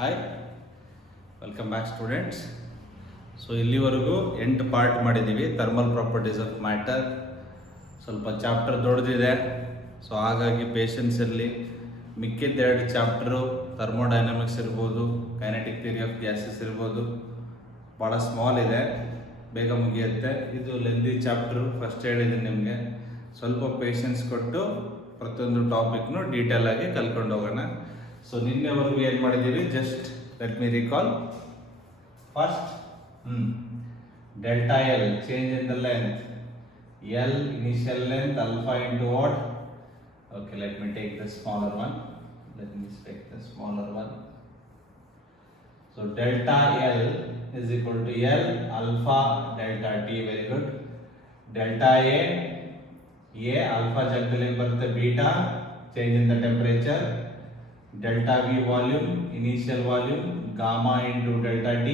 Hi, welcome back students. So ಇಲ್ಲಿವರೆಗೂ 8 ಪಾರ್ಟ್ ಮಾಡಿದ್ದೀವಿ. Thermal properties of matter ಸ್ವಲ್ಪ ಚಾಪ್ಟರ್ ದೊಡ್ಡದಿದೆ, ಸೊ ಹಾಗಾಗಿ ಪೇಷನ್ಸ್ ಇರಲಿ. ಮಿಕ್ಕಿದ್ದ 2 ಚಾಪ್ಟರು ಥರ್ಮೋಡೈನಮಿಕ್ಸ್ ಇರ್ಬೋದು, ಕೈನೆಟಿಕ್ ಥಿಯರಿ ಆಫ್ ಗ್ಯಾಸಸ್ ಇರ್ಬೋದು, ಭಾಳ ಸ್ಮಾಲ್ ಇದೆ, ಬೇಗ ಮುಗಿಯುತ್ತೆ. ಇದು ಲೆಂದಿ ಚಾಪ್ಟರು, ಫಸ್ಟ್ ಹೇಳಿದ್ದೀನಿ ನಿಮಗೆ. ಸ್ವಲ್ಪ ಪೇಷನ್ಸ್ ಕೊಟ್ಟು ಪ್ರತಿಯೊಂದು ಟಾಪಿಕ್ನು ಡೀಟೇಲ್ ಆಗಿ ಕಲ್ಕೊಂಡು ಹೋಗೋಣ. ಸೊ ನಿನ್ನೆವರೆಗೂ ಏನು ಮಾಡಿದ್ದೀವಿ, just let me recall. First delta L, change in the length. L initial length, alpha into what? Okay, let me take the smaller one. So delta L is equal to L alpha delta T. Very good. Delta A alpha ಜಗದಲ್ಲಿ ಬರುತ್ತೆ, beta change in the temperature. Delta V volume, initial volume, gamma into delta T.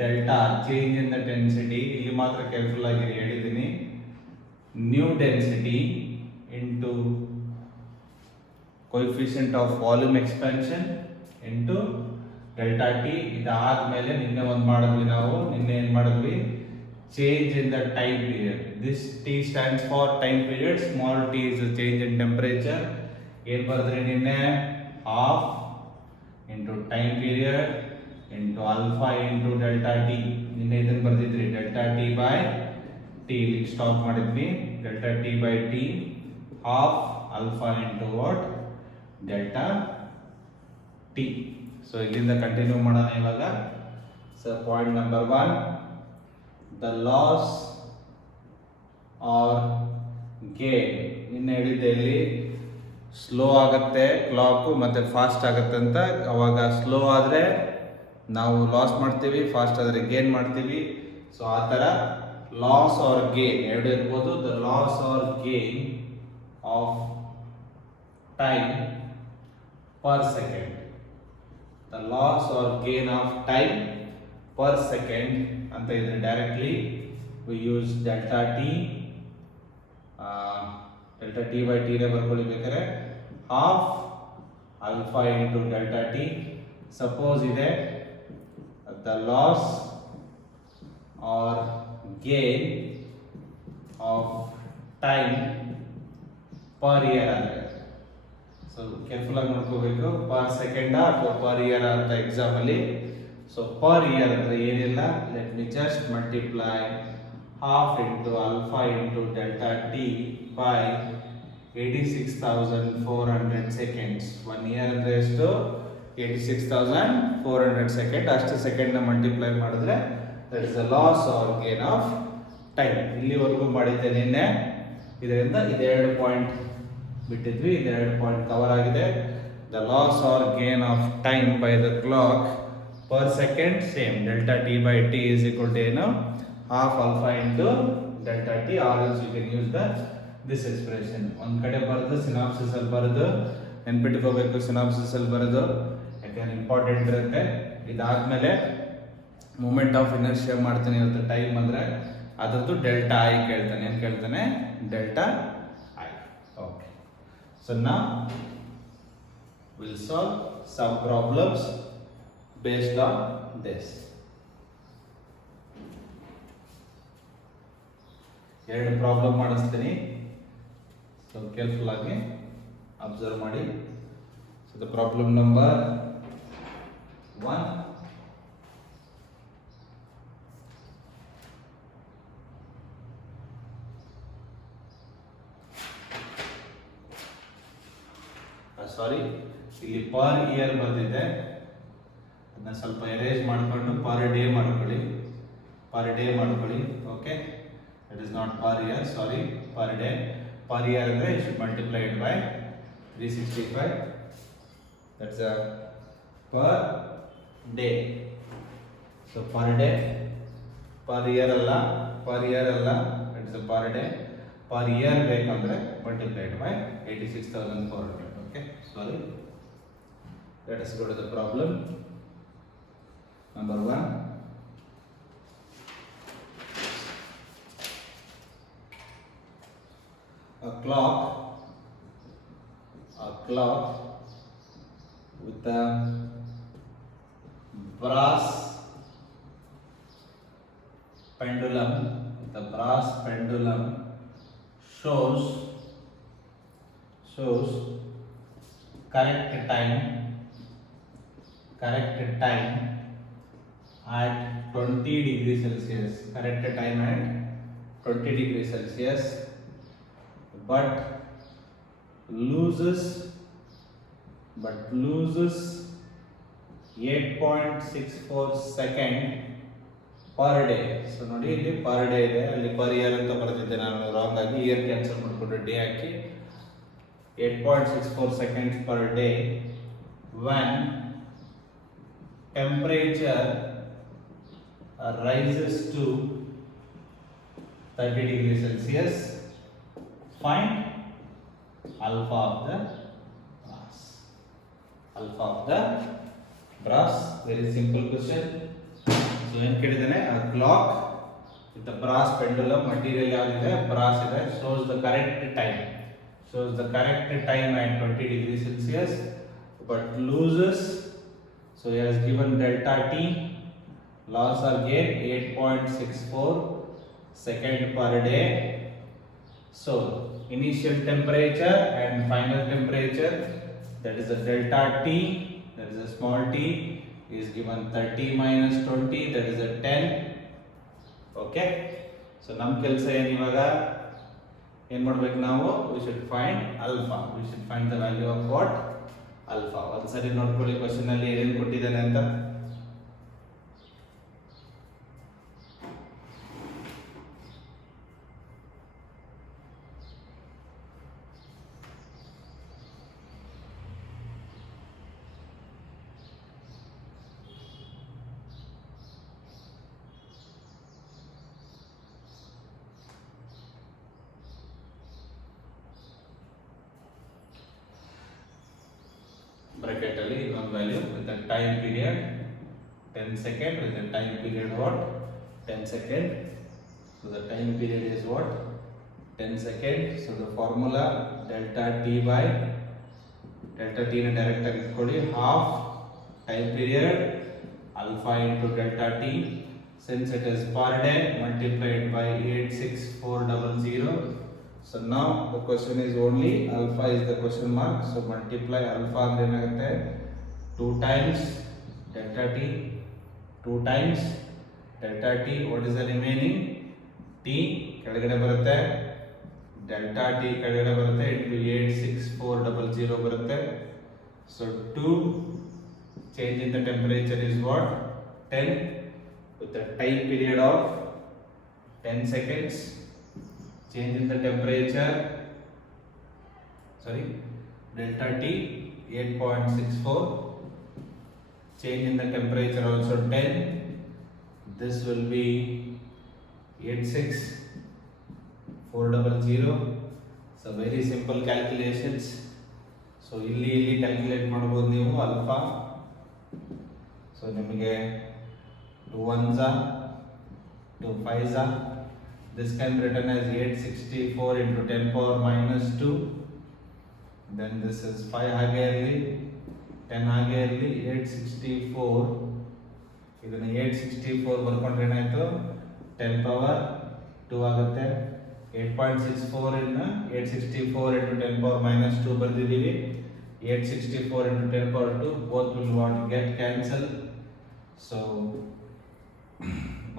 Delta change in the density, ಇಲ್ಲಿ ಮಾತ್ರ ಕೇರ್ಫುಲ್ ಆಗಿ ಹೇಳಿದ್ದೀನಿ, new density into coefficient of volume expansion into delta T. ಇದಾದ್ಮೇಲೆ ನಿನ್ನೆ ಏನು ಮಾಡಿದ್ವಿ, change in the time period. This T stands for time period, small t is the change in temperature. ಏನು ಬರೆದ್ರಿ ನಿನ್ನೆ, half into time period into alpha into delta T. ನಿನ್ನೆ ಇದನ್ನು ಬರೆದಿದ್ರಿ, delta T by T. ಇಲ್ಲಿ ಸ್ಟಾಪ್ ಮಾಡಿದ್ವಿ, delta T by T, half alpha into what, delta T. So ಇಲ್ಲಿಂದ ಕಂಟಿನ್ಯೂ ಮಾಡೋಣ ಇವಾಗ. So point number 1, the loss or gain. ನಿನ್ನೆ ಹೇಳಿದ್ದೆ ಇಲ್ಲಿ ಸ್ಲೋ ಆಗುತ್ತೆ ಕ್ಲಾಕು ಮತ್ತು ಫಾಸ್ಟ್ ಆಗುತ್ತೆ ಅಂತ. ಅವಾಗ ಸ್ಲೋ ಆದರೆ ನಾವು ಲಾಸ್ ಮಾಡ್ತೀವಿ, ಫಾಸ್ಟ್ ಆದರೆ ಗೇನ್ ಮಾಡ್ತೀವಿ. ಸೊ ಆ ಥರ ಲಾಸ್ ಆರ್ ಗೇನ್ ಎರಡು ಇರ್ಬೋದು. The loss or gain of time per second. The loss or gain of time per second ಅಂತ ಇದ್ರೆ directly we use delta T. Delta T by ಟಿನೇ ಬರ್ಕೊಳ್ಳಿ ಬೇಕಾದ್ರೆ, half alpha into delta T. Suppose ಇದೆ the loss or gain of time per year ಅಂದರೆ, so careful ಆಗಿ ನೋಡ್ಕೋಬೇಕು, ಪರ್ ಸೆಕೆಂಡ ಅಥವಾ ಪರ್ ಇಯರ್ ಅಂತ ಎಕ್ಸಾಮಲ್ಲಿ. ಸೊ ಪರ್ ಇಯರ್ ಅಂದರೆ ಏನಿಲ್ಲ, let me just multiply half into alpha into delta T by 86,400 seconds. 1 year ಅಂದರೆ ಎಷ್ಟು, 86,400 ಸೆಕೆಂಡ್. ಅಷ್ಟು ಸೆಕೆಂಡ್ನ ಮಲ್ಟಿಪ್ಲೈ ಮಾಡಿದ್ರೆ that is the loss or gain of time. ಇಲ್ಲಿವರೆಗೂ ಮಾಡಿದ್ದೆ ನಿನ್ನೆ. ಇದರಿಂದ ಇದೆರಡು ಪಾಯಿಂಟ್ ಬಿಟ್ಟಿದ್ವಿ, ಇದೆರಡು ಪಾಯಿಂಟ್ ಕವರ್ ಆಗಿದೆ. The loss or gain of time by the clock per second, same delta T by T is equal to ಏನು, half alpha into delta T, or else you can use this expression. ಒಂದು ಕಡೆ ಬರೆದು ಸಿನಾಪ್ಸಿಸ್ ಅಲ್ಲಿ ಬರೆದು ನೆನ್ಪಿಟ್ಕೋಬೇಕು, ಸಿನಾಪ್ಸಿಸ್ ಅಲ್ಲಿ ಬರೆದು, ಯಾಕಂದ್ರೆ ಇಂಪಾರ್ಟೆಂಟ್ ಇರುತ್ತೆ. ಇದಾದ್ಮೇಲೆ ಮೂಮೆಂಟ್ ಆಫ್ ಇನರ್ಷಿಯಾ ಮಾಡ್ತಾನೆ ಇರುತ್ತೆ ಟೈಮ್ ಅಂದರೆ, ಅದರದ್ದು ಡೆಲ್ಟಾ ಐ ಕೇಳ್ತಾನೆ. ಏನು ಕೇಳ್ತಾನೆ, ಡೆಲ್ಟಾ ಐ. ಓಕೆ, ಸೊ ನಾವು will solve some problems based on this. ಎರಡು ಪ್ರಾಬ್ಲಮ್ ಮಾಡಿಸ್ತೀನಿ, ಸೊ ಕೇರ್ಫುಲ್ ಆಗಿ ಅಬ್ಸರ್ವ್ ಮಾಡಿ. So the problem number 1, sorry, ಇಲ್ಲಿ ಪರ್ ಇಯರ್ ಬಂದಿದೆ, ಅದನ್ನ ಸ್ವಲ್ಪ ಎರೇಜ್ ಮಾಡಿಕೊಂಡು ಪರ್ ಡೇ ಮಾಡ್ಕೊಳ್ಳಿ. Okay, that is not per year, sorry, per day. Per year ಅಂದರೆ you should multiply it by 365, that's a per day. So per day, per year ಅಲ್ಲ, that is a per day. Per year ಬೇಕಂದ್ರೆ multiply it by 86,400. Okay, sorry, let us go to the problem. Number 1, a clock with a brass pendulum, the brass pendulum shows correct time at 20 degrees Celsius, correct time at 20 degrees Celsius, but loses 8.64 second per day. So ನೋಡಿ ಇಲ್ಲಿ per day ಇದೆ, ಅಲ್ಲಿ per year ಅಂತ ಬರ್ತಿದ್ದೆ ನಾನು ರಾಂಗ್ ಆಗಿ, year cancel ಮಾಡಿಕೊಂಡು ಡೇ ಹಾಕಿ 8.64 seconds per day when temperature rises to 30 degrees Celsius. Find alpha of the brass. Very simple question. So ಏನು ಕೇಳಿದಾನೆ, a clock with the brass pendulum, material ಯಾವ್ದಿದೆ, brass ಇದೆ, shows the correct time at 20 degrees Celsius, but loses, so he has given delta t, loss or gain 8.64 second per day. So initial temperature and final temperature, that is the delta t, that is a small t, is given 30 minus 20, that is a 10. Okay, so ನಮ್ಮ ಕೆಲಸ ಏನು ಇವಾಗ, ಏನು ಮಾಡಬೇಕು ನಾವು, we should find alpha, we should find the value of what, alpha. ಒಂದ್ಸರಿ ನೋಡ್ಕೊಳ್ಳಿ ಕ್ವಶನ್ ಅಲ್ಲಿ ಏನೇನು ಕೊಟ್ಟಿದ್ದಾನೆ ಅಂತ. ಬ್ರಾಕೆಟ್ ಅಲ್ಲಿ ಇನ್ನೊಂದು value with the time period 10 second, with the time period what, 10 second. So the time period is what, 10 second. So the formula delta t by delta t ನ ಡೈರೆಕ್ಟ್ ಆಗಿ ಇಟ್ಕೊಳ್ಳಿ, half time period alpha into delta t, since it is per day multiplied by 86400. So now the question is only alpha is the question mark. So multiply alpha ಅಂದ್ರೆ ಏನಾಗುತ್ತೆ, 2 times delta t, 2 times delta t. What is the remaining? t ಕೆಳಗಡೆ ಬರುತ್ತೆ, delta t ಕೆಳಗಡೆ ಬರುತ್ತೆ, into 86400 ಬರುತ್ತೆ. So 2 change in the temperature is what, 10, with the time period of 10 seconds. Change in the temperature, sorry, delta t 8.64, change in the temperature also 10, this will be 86400. So very simple calculations. So ಇಲ್ಲಿ ಕ್ಯಾಲ್ಕುಲೇಟ್ ಮಾಡಬಹುದು ನೀವು alpha. So ನಿಮಗೆ 2 ones are 2 5s are, this can be written as 864 into 10 power minus 2, then this is 5 ಹಾಗೆ ಇರಲಿ, 10 ಹಾಗೆ ಇರಲಿ, 864, ಇದನ್ನ 864 ಬರ್ಕೊಂಡ್ರೆ ಏನಾಯ್ತು, 10 ಪವರ್ 2 ಆಗುತ್ತೆ. 8.64 ಇನ್ನು 864 into 10 power minus 2 ಬರ್ದಿದ್ದೀವಿ, 864 into 10 power 2, both will want to get cancel. So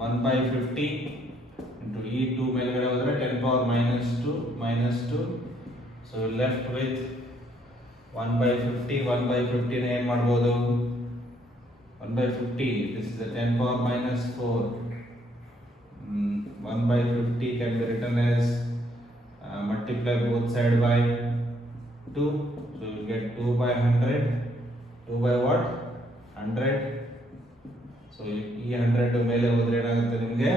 1/50 into e 2 ಮೇಲ್ಗಡೆ ಹೋದ್ರೆ 10 power minus 2, so left with 1/50. 1/50 ನ ಏನು ಮಾಡಬಹುದು, 1/50, this is the 10 power minus 4. 1/50 can be written as multiply both side by 2, so you get 2/100, 2 by what, 100. So ಈ 100 ಮೇಲೆ ಹೋದ್ರೆ ಏನಾಗುತ್ತೆ ನಿಮಗೆ,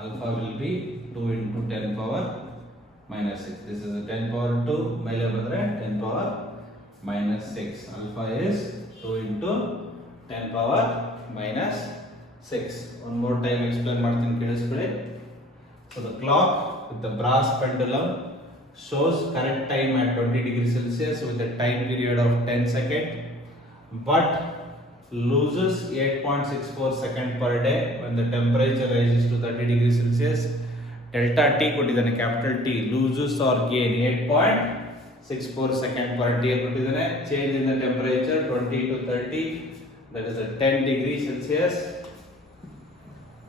alpha will be 2 into 10 power minus 6. This is a 10 power 2, ಮೇಲೆ ಬಂದ್ರೆ 10 power minus 6. Alpha is 2 into 10 power minus 6. One more time explain ಮಾಡ್ತೀನಿ, ಕೇಳಿಸ್ಕೊಳ್ಳಿ. So the clock with the brass pendulum shows correct time at 20 degrees Celsius with a time period of 10 seconds, but loses 8.64 second per day when the temperature rises to 30 degrees Celsius. Delta T ಕೊಟ್ಟಿದ್ದಾನೆ, capital T, loses or gain 8.64 second per day ಕೊಟ್ಟಿದ್ದಾನೆ. Change in the temperature 20 to 30, that is a 10 degrees Celsius.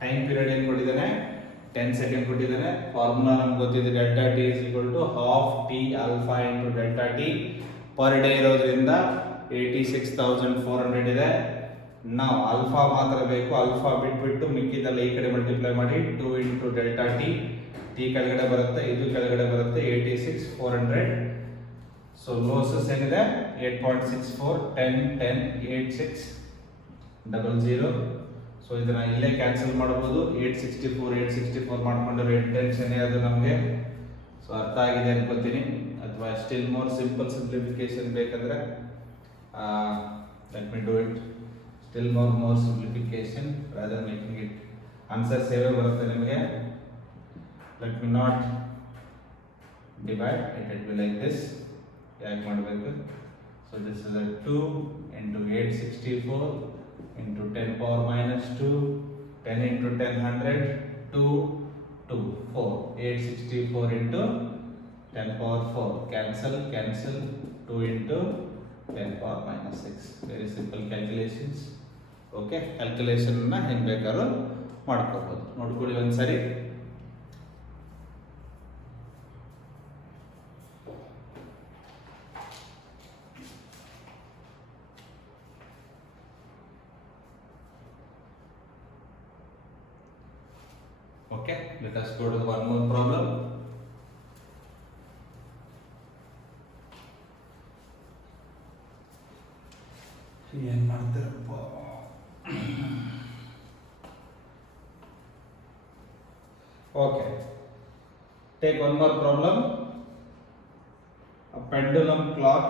Time period ಏನು ಕೊಟ್ಟಿದ್ದಾನೆ, 10 second ಕೊಟ್ಟಿದ್ದಾನೆ. Formula ನಮ್ಗೆ ಗೊತ್ತಿದೆ, delta T is equal to half T alpha into delta T. Per day ಇರೋದ್ರಿಂದ 86,400 ಇದೆ. ನಾವು ಆಲ್ಫಾ ಮಾತ್ರ ಬೇಕು, ಆಲ್ಫಾ ಬಿಟ್ಬಿಟ್ಟು ಮಿಕ್ಕಿದೆಲ್ಲ ಈ ಕಡೆ ಮಲ್ಟಿಪ್ಲೈ ಮಾಡಿ 2 ಇಂಟು ಡೆಲ್ಟಾ ಟಿ. ಟಿ ಕೆಳಗಡೆ ಬರುತ್ತೆ, ಇದು ಕೆಳಗಡೆ ಬರುತ್ತೆ, 86,400. ಸೊ ಲೋಸಸ್ ಏನಿದೆ 8.64, 10, 10, 86, 00. ಸೊ ಇದನ್ನ ಇಲ್ಲೇ ಕ್ಯಾನ್ಸಲ್ ಮಾಡಬಹುದು. 864 ಮಾಡ್ಕೊಂಡ್ರೆ ಟೆನ್ಷನ್ ಅದು ನಮಗೆ. ಸೊ ಅರ್ಥ ಆಗಿದೆ ಅನ್ಕೋತೀನಿ. ಅಥವಾ ಸ್ಟಿಲ್ ಮೋರ್ ಸಿಂಪಲ್ ಸಿಂಪ್ಲಿಫಿಕೇಶನ್ ಬೇಕಂದ್ರೆ let me do it. Still more simplification rather making it answer ಸೇವೆ ಬರುತ್ತೆ ನಿಮಗೆ. Let me not divide it, it will like this. ಯಾಕೆ ಮಾಡಬೇಕು? ಸೊ ದಿಸ್ ಇಸ್ 2 ಇಂಟು 864 into 10 power minus 2, 10 into 10 100, 2, 2, 4, 864 into 10 power 4, cancel, 2 into 10 power minus 6. Very simple calculations. Okay, calculation na ಹೆಂಗೆ ಬೇಕಾದ್ರೂ ಮಾಡ್ಕೋಬಹುದು. ನೋಡ್ಕೊಳ್ಳಿ ಒಂದ್ಸರಿ. Okay, let us go to one more problem. ಏನು ಮಾಡ್ತೀರಪ್ಪ? Okay, take one more problem. A pendulum clock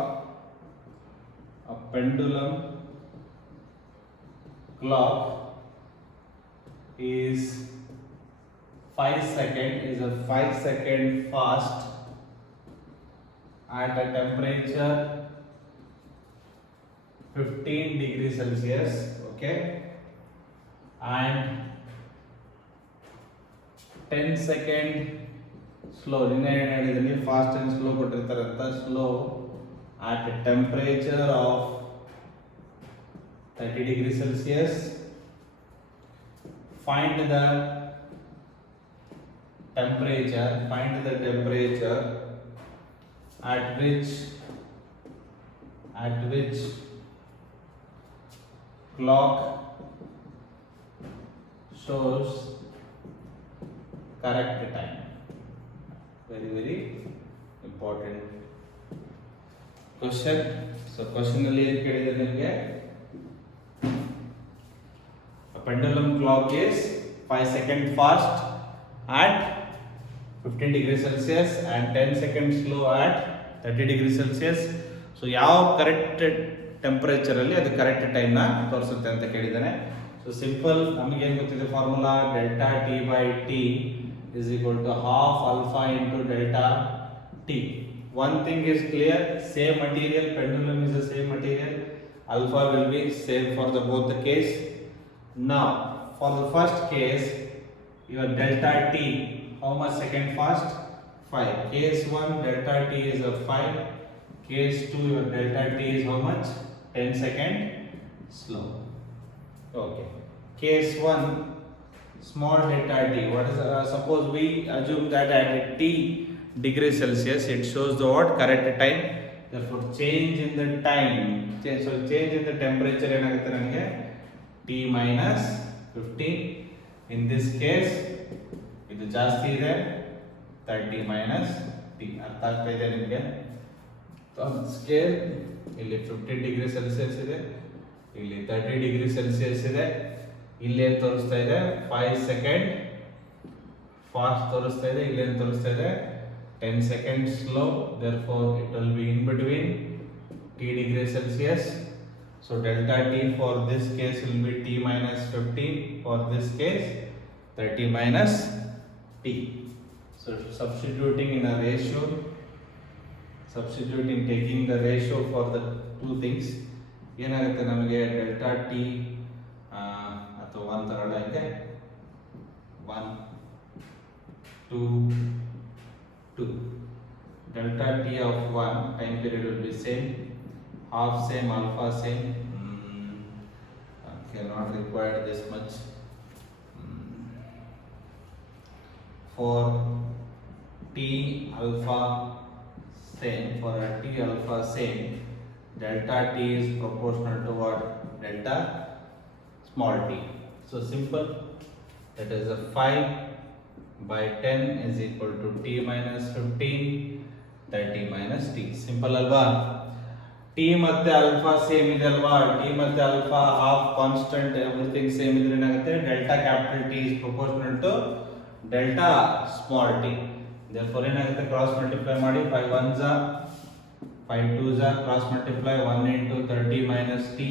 is 5 second fast at a temperature 15 degrees Celsius, okay, and 10 second slow. ಇನ್ನೇನಿದೆ, fast and slow ಕೊಟ್ಟಿರ್ತಾರೆ ಅಂತ. slow at a temperature of 30 degrees Celsius. Find the temperature at which clock shows correct time. Very important question. So question ಅಲ್ಲಿ ಏನು ಕೇಳಿದೆ ನಿಮಗೆ? A pendulum clock is 5 second fast at 15 degrees Celsius and 10 seconds slow at 30 degrees Celsius. So ಯಾವ correct temperature ಅಲ್ಲಿ ಅದು correct time ನ ತೋರಿಸುತ್ತೆ ಅಂತ ಕೇಳಿದ್ದಾನೆ. ಸೊ ಸಿಂಪಲ್, ನಮಗೆ ಏನು ಗೊತ್ತಿದೆ formula, delta T by T is equal to half alpha into delta T. One thing is clear, same material, pendulum is the same material, alpha will be same for the both the case. Now for the first case, your delta T, how much second fast? 5. Case 1 delta t is a 5. Case 2 your delta t is how much? 10 second slow. Okay. Case 1 small delta t. What is suppose we assume that at t degrees Celsius it shows the what correct time. Therefore change in the time. Change in the temperature ಏನಾಗುತ್ತೆ ನನಗೆ t minus 15. In this case ಇದು ಜಾಸ್ತಿ ಇದೆ, 30 minus T. ಅರ್ಥ ಆಗ್ತಾ ಇದೆ ನಿಮಗೆ? ಸ್ಕೇಲ್ ಇಲ್ಲಿ 15 ಡಿಗ್ರಿ ಸೆಲ್ಸಿಯಸ್ ಇದೆ, ಇಲ್ಲಿ 30 ಡಿಗ್ರಿ ಸೆಲ್ಸಿಯಸ್ ಇದೆ. ಇಲ್ಲಿ ಏನು ತೋರಿಸ್ತಾ ಇದೆ? 5 ಸೆಕೆಂಡ್ ಫಾಸ್ಟ್ ತೋರಿಸ್ತಾ ಇದೆ. ಇಲ್ಲಿ ಏನು ತೋರಿಸ್ತಾ ಇದೆ? 10 second slow. therefore it will be in between t degree Celsius. so delta t for this case will be t minus 15. for this case 30 minus t. So substituting in a ratio, taking the ratio for the two things, ಏನಾಗುತ್ತೆ ನಮಗೆ delta T ಅಥವಾ 1 ತಗೊಳ್ಳ ಇದೆ 1 2 2 delta t of 1 time period will be same, half same, alpha same. Cannot require this much. For t alpha same, for a t alpha same, delta t is proportional to what? Delta small t. So simple, that is a 5 by 10 is equal to t minus 15, 30 minus t. Simple alva. t ಮತ್ತೆ alpha same ಇದೆ ಅಲ್ವಾ, t ಮತ್ತೆ alpha half constant everything same ಇದ್ರೆ ಏನಾಗುತ್ತೆ, delta capital T is proportional to delta small t. Therefore ಏನಾಗುತ್ತೆ, cross multiply ಮಾಡಿ 5 ones are 5 twos are, cross multiply 1 into 30 minus t,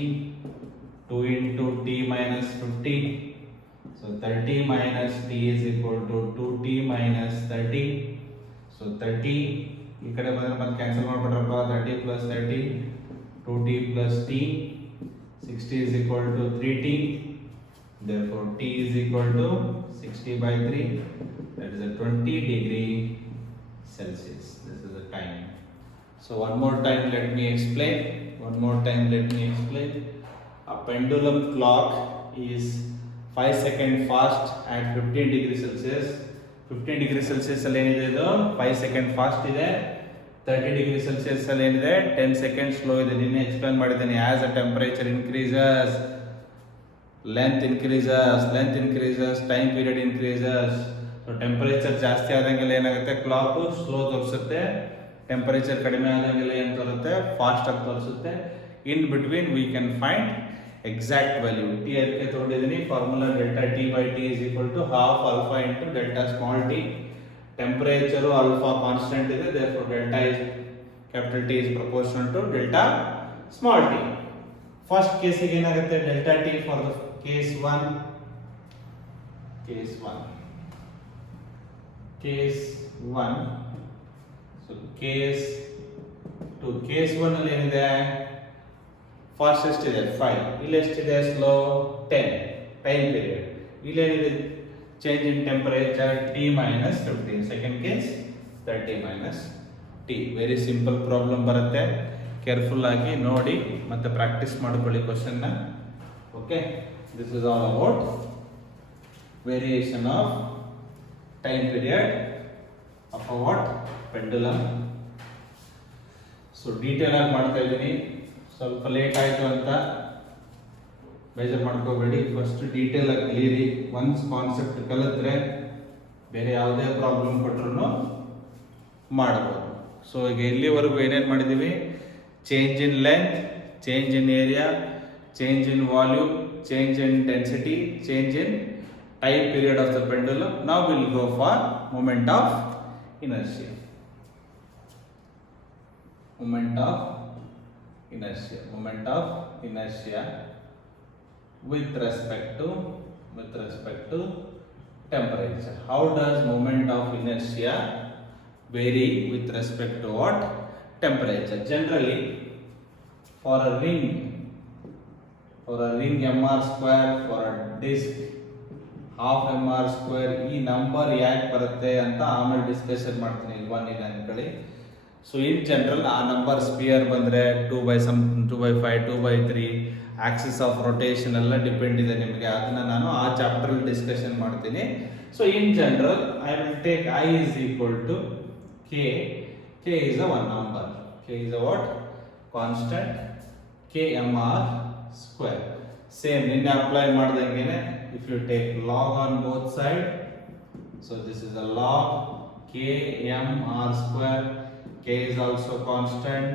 2 into t minus 50. So 30 minus t is equal to 2t minus 30. So 30 ಈ ಕಡೆ ಬಂದ್ರೆ ಮತ್ತೆ ಕ್ಯಾನ್ಸಲ್ ಮಾಡ್ಬಿಟ್ರಪ್ಪ, 30 plus 30 2t plus t, 60 is equal to 3t. Therefore t is equal to 60 by 3, that is a 20 degree Celsius. This is the time. So one more time let me explain. A pendulum clock is 5 seconds fast at 15 degree Celsius. 15 degree Celsius ಅಲ್ಲಿ ಏನಿದೆ, ಇದು 5 seconds fast ಇದೆ. 30 degree Celsius ಅಲ್ಲಿ ಏನಿದೆ 10 seconds slow ಇದೆ. ನಿನ್ನೆ ಎಕ್ಸ್ಪ್ಲೇನ್ ಮಾಡಿದ್ದೇನೆ, as the temperature increases length increases, time period increases. So temperature ಜಾಸ್ತಿ ಆದಂಗೆಲ್ಲ ಏನಾಗುತ್ತೆ, ಕ್ಲಾಕ್ ಸ್ಲೋ ತೋರಿಸುತ್ತೆ. ಟೆಂಪರೇಚರ್ ಕಡಿಮೆ ಆದಂಗೆಲ್ಲ ಏನು ತೋರುತ್ತೆ, ಫಾಸ್ಟ್ ಆಗಿ ತೋರಿಸುತ್ತೆ. In between we can find exact value. T ಅದಕ್ಕೆ ತಗೊಂಡಿದ್ದೀನಿ formula, delta t by t is equal to half alpha into delta small t. Temperature alpha constant ಇದೆ, therefore delta is capital T is proportional to delta small t. First case ಗೆ ಏನಾಗುತ್ತೆ, delta t for the case 1 so case 2. case 1 ಅಲ್ಲಿ ಏನಿದೆ, ಫಾಸ್ಟ್ ಎಷ್ಟಿದೆ 5, ಇಲ್ಲಿ ಎಷ್ಟಿದೆ ಸ್ಲೋ 10, time period. ಇಲ್ಲಿ ಏನಿದೆ change in temperature t minus 15. Second case 30 minus t. Very simple problem ಬರುತ್ತೆ, ಕೇರ್ಫುಲ್ ಆಗಿ ನೋಡಿ ಮತ್ತೆ ಪ್ರಾಕ್ಟೀಸ್ ಮಾಡ್ಕೊಳ್ಳಿ ಕ್ವಶನ್ನ. Okay, this is all about variation of time period of a what pendulum. So detail ಆಗಿ ಮಾಡ್ತಾ ಇದ್ದೀನಿ, ಸ್ವಲ್ಪ ಲೇಟ್ ಆಯಿತು ಅಂತ ಬೇಜಾರು ಮಾಡ್ಕೋಬೇಡಿ. ಫಸ್ಟ್ ಡೀಟೇಲ್ ಆಗಿ ಕಲೀರಿ. ಒನ್ಸ್ ಕಾನ್ಸೆಪ್ಟ್ ಕಲಿತ್ರೆ ಬೇರೆ ಯಾವುದೇ ಪ್ರಾಬ್ಲಮ್ ಕೊಟ್ಟರು ಮಾಡ್ಬೋದು. ಸೊ ಈಗ ಇಲ್ಲಿವರೆಗೂ ಏನೇನು ಮಾಡಿದ್ದೀವಿ, change in length, change in area, change in volume, change in density, change in time period of the pendulum. Now will go for moment of inertia. Moment of inertia with respect to temperature. How does moment of inertia vary with respect to what? Temperature. Generally for a ring mr square, for a disc half mr square. ಈ ನಂಬರ್ ಯಾಕೆ ಬರುತ್ತೆ ಅಂತ ಆಮೇಲೆ ಡಿಸ್ಕಷನ್ ಮಾಡ್ತೀನಿ, ಇಲ್ಲಿ ಒಂದು ಇದೆ ಅನ್ಕೊಳ್ಳಿ. ಸೊ ಇನ್ ಜನರಲ್ ಆ ನಂಬರ್ ಸ್ಪಿಯರ್ ಬಂದರೆ 2/5, 2/3, ಆಕ್ಸಿಸ್ ಆಫ್ ರೊಟೇಷನ್ ಎಲ್ಲ ಡಿಪೆಂಡ್ ಇದೆ ನಿಮಗೆ. ಅದನ್ನು ನಾನು ಆ ಚಾಪ್ಟರಲ್ಲಿ ಡಿಸ್ಕಷನ್ ಮಾಡ್ತೀನಿ. So in general I will take I is equal to K. K is a one number. K is a what? Constant. K mr square. Same ನಿನ್ನೆ ಅಪ್ಲೈ ಮಾಡ್ದಂಗೆನೆ, if you take log on both side, so this is a log K mr square. K is also constant,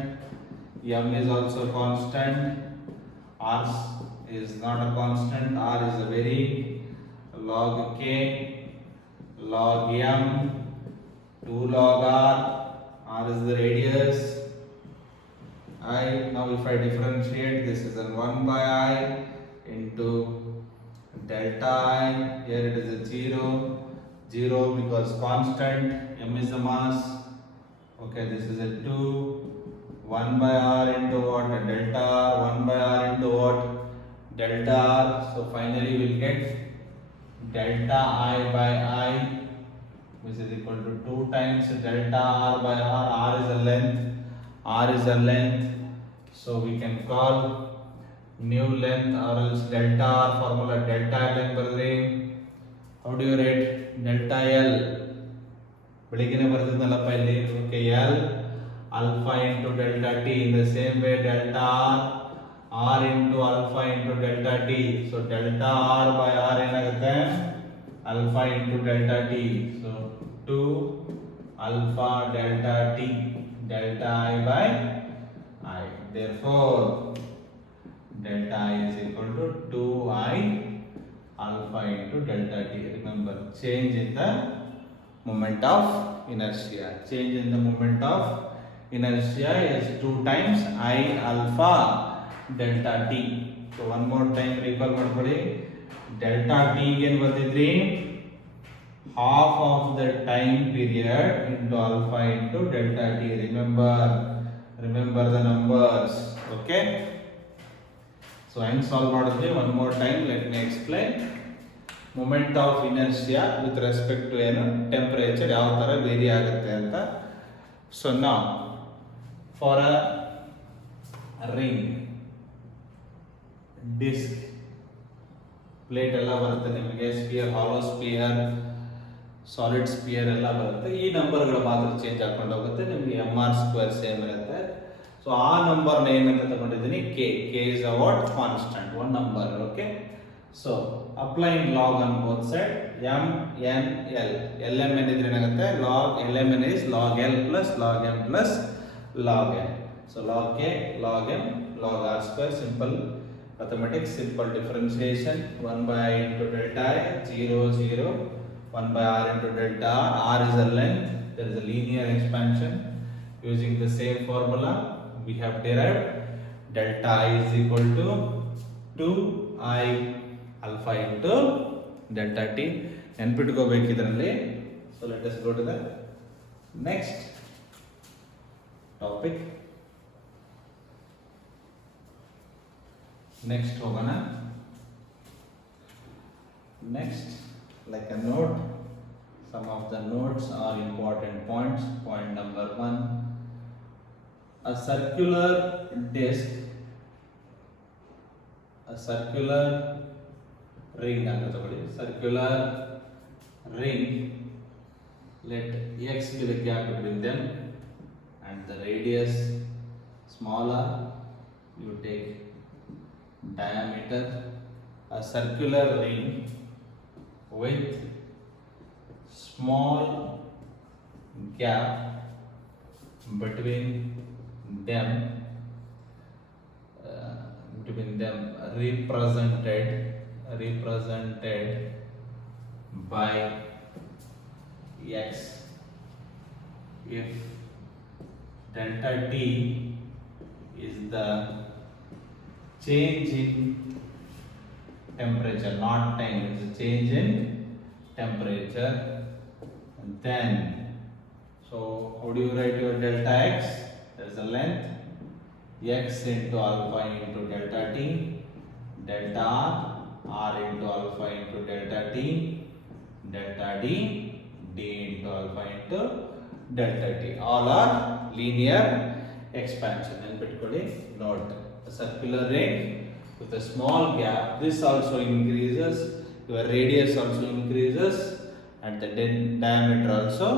m is also constant, r is not a constant, r is a varying. Log K, log m, 2 log r is the radius. I, now if I differentiate, this is a 1 by I into delta I. Here it is a 0 because constant, m is the mass. Okay, this is a 2 1 by r into what? Delta r 1 by r into what? Delta r. So finally we'll get delta I by I, which is equal to 2 times delta r by r. R is a length. R is a length. So we can call new length or else delta r formula delta L ಎಂದು ಬರೆದ್ರೆ how do you write delta L? ಬೆಳಿಗ್ಗೆನೆ ಬರೆದಿದ್ನಲ್ಲಪ್ಪ ಇಲ್ಲಿ. Okay, L alpha into delta t. In the same way delta r into alpha into delta t. So delta r by r ಏನಾಗುತ್ತೆ? Alpha into delta t. So 2 alpha delta t, delta I by I. Therefore delta I is equal to 2I alpha into delta t. Remember, change in the moment of inertia. Change in the moment of inertia is 2 times I alpha delta t. So one more time recall ಮಾಡ್ಕೊಳ್ಳಿ. delta t ಏನು ಬರ್ತಿದ್ರಿ? half of the time period into alpha into delta t. Remember the numbers. Okay. So I am solve ಮಾಡಿದ್ವಿ. One more time let me explain. Moment of inertia with respect to ಏನು temperature ಯಾವ ತರ ವೇರಿ ಆಗುತ್ತೆ ಅಂತ. So now for a ring, disc, plate ಎಲ್ಲ ಬರುತ್ತೆ ನಿಮಗೆ, ಸ್ಪಿಯರ್, ಹಾಲೋ spear, solid spear ಎಲ್ಲ ಬರುತ್ತೆ. ಈ ನಂಬರ್ಗಳು ಮಾತ್ರ ಚೇಂಜ್ ಹಾಕೊಂಡು ಹೋಗುತ್ತೆ. ನಿಮಗೆ mr² ಸೇಮ್ ಇರುತ್ತೆ. ಸೊ ಆ ನಂಬರ್ನ ಏನಂತ ತಗೊಂಡಿದ್ದೀನಿ? k is a what? Constant, one number. Okay, so applying log on both side, m n l. lm ಏನಿದ್ರೆ ಏನಾಗುತ್ತೆ? log lmn is log l plus log m plus log n. So log k, log m, log r square. Simple mathematics, simple differentiation. 1 by I into delta I, 0 0. 1 by r into delta r. R is a length. There is a linear expansion. Using the same formula, we have derived delta I is equal to 2I alpha into delta t. ನೆನ್ಪಿಟ್ಕೋಬೇಕು ಇದರಲ್ಲಿ. So let us go to the next topic. Next ಹೋಗೋಣ. Next, like a note, some of the notes are important points. Point number 1, a circular disc, a circular ring ಅಂತ ತಗೊಳ್ಳಿ. circular ring, let x be the gap between them and the radius smaller, you take diameter. A circular ring with small gap between them represented by x. If delta t is the change in temperature, not time, it is a change in temperature, then so how do you write your delta x? There is a length, x into alpha into delta t, delta r into alpha into delta t, delta d into alpha into delta t. All are linear expansion. And particularly note, a circular ring with a small gap, this also increases, your radius also increases, and the diameter also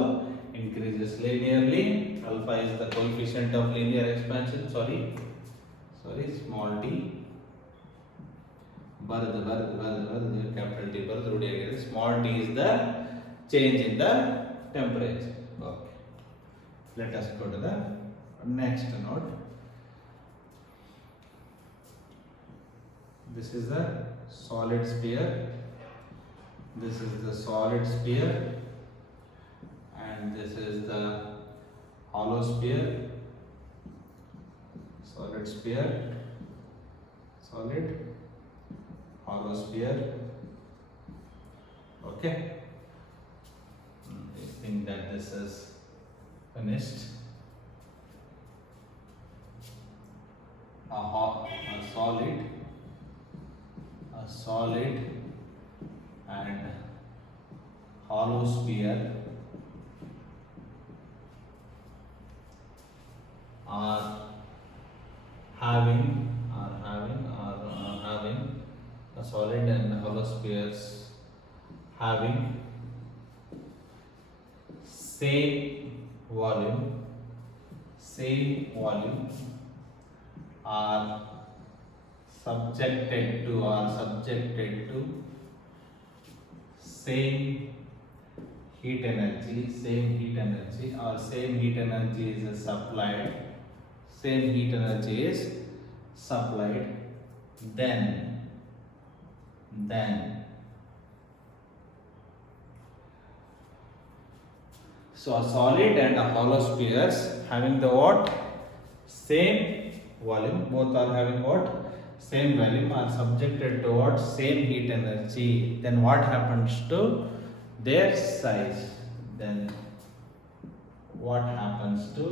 increases linearly. Alpha is the coefficient of linear expansion. Sorry, small t. ಬರೆದು capital T ಬರೆದು ರೂಢಿಯಾಗಿದೆ. Small t is the change in the temperature. Okay, let us go to the next note. This is the solid sphere. This is the solid sphere, and this is the hollow sphere. Solid sphere, solid, hollow sphere. Okay, I think that this is finished. a solid and hollow sphere are having a solid and hollow spheres having same volume are subjected to same heat energy or same heat energy is supplied, then so a solid and a hollow spheres having the what? Same volume, both are having what? Same volume, are subjected to what? Same heat energy. Then what happens to their size? Then what happens to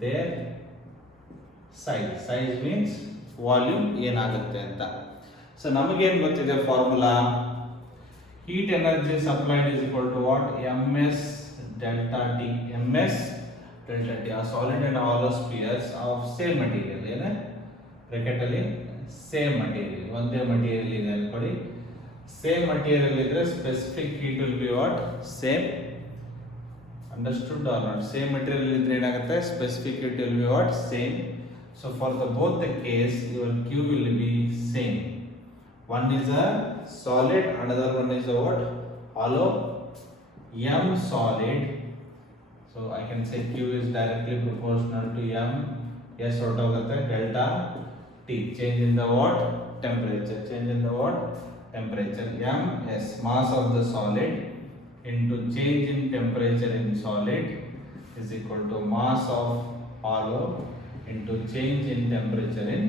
their size? Size means volume ಏನಾಗುತ್ತೆ ಅಂತ. So ನಮಗೇನು ಗೊತ್ತಿದೆ formula? Heat energy supplied is equal to what? Ms delta T. Ms delta T. A solid and hollow spheres of same material. ಏನೇ? Bracket ಅಲ್ಲಿ same material, ಒಂದೇ material ಇದೆ ಅನ್ಕೊಳ್ಳಿ. Same material ಇದ್ರೆ specific heat will be what? Same. Understood or not? Same material ಇದ್ರೆ ಏನಾಗುತ್ತೆ? Specific heat will be what? Same. So for both the case, your Q will be same. One is a solid, another one is a what? Hollow. M solid. So I can say Q is directly proportional to M. S out of the delta T. Change in the what? Temperature. M S mass of the solid into change in temperature in solid is equal to mass of hollow into change in temperature in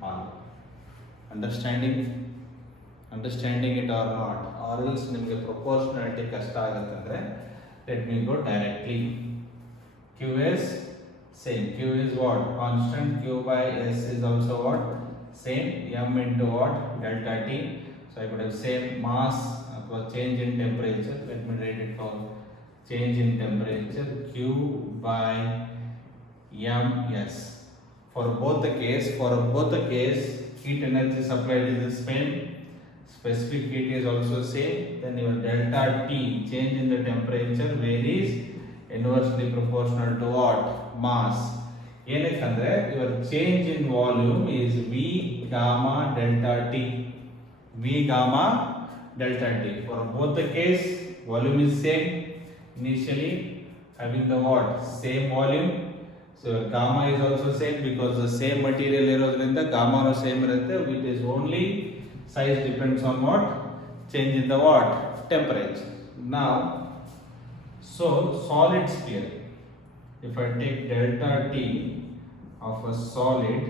hollow. Understanding it or not? Or else ನಿಮಗೆ proportionality ಕಷ್ಟ ಆಗುತ್ತೆ ಅಂದ್ರೆ let me go directly. QS same. Q is what? Constant. Q by S is also what? Same. M into what? Delta T. So I could have same mass or change in temperature. Let me write it for change in temperature. Q by MS. For both the case, heat energy supplied is the same. Specific heat is also same. Then your delta T, change in the temperature, varies inversely proportional to what? Mass. ಏನಕ್ಕಂದ್ರೆ your change in volume is V gamma delta T. For both the case, volume is same. Initially having the what? Same volume. So gamma is also same because the same material ಇರೋದ್ರಿಂದ gamma no same ಇರುತ್ತೆ. It is only size depends on what? Change in the what? Temperature. Now, so solid sphere. If I take delta T of a solid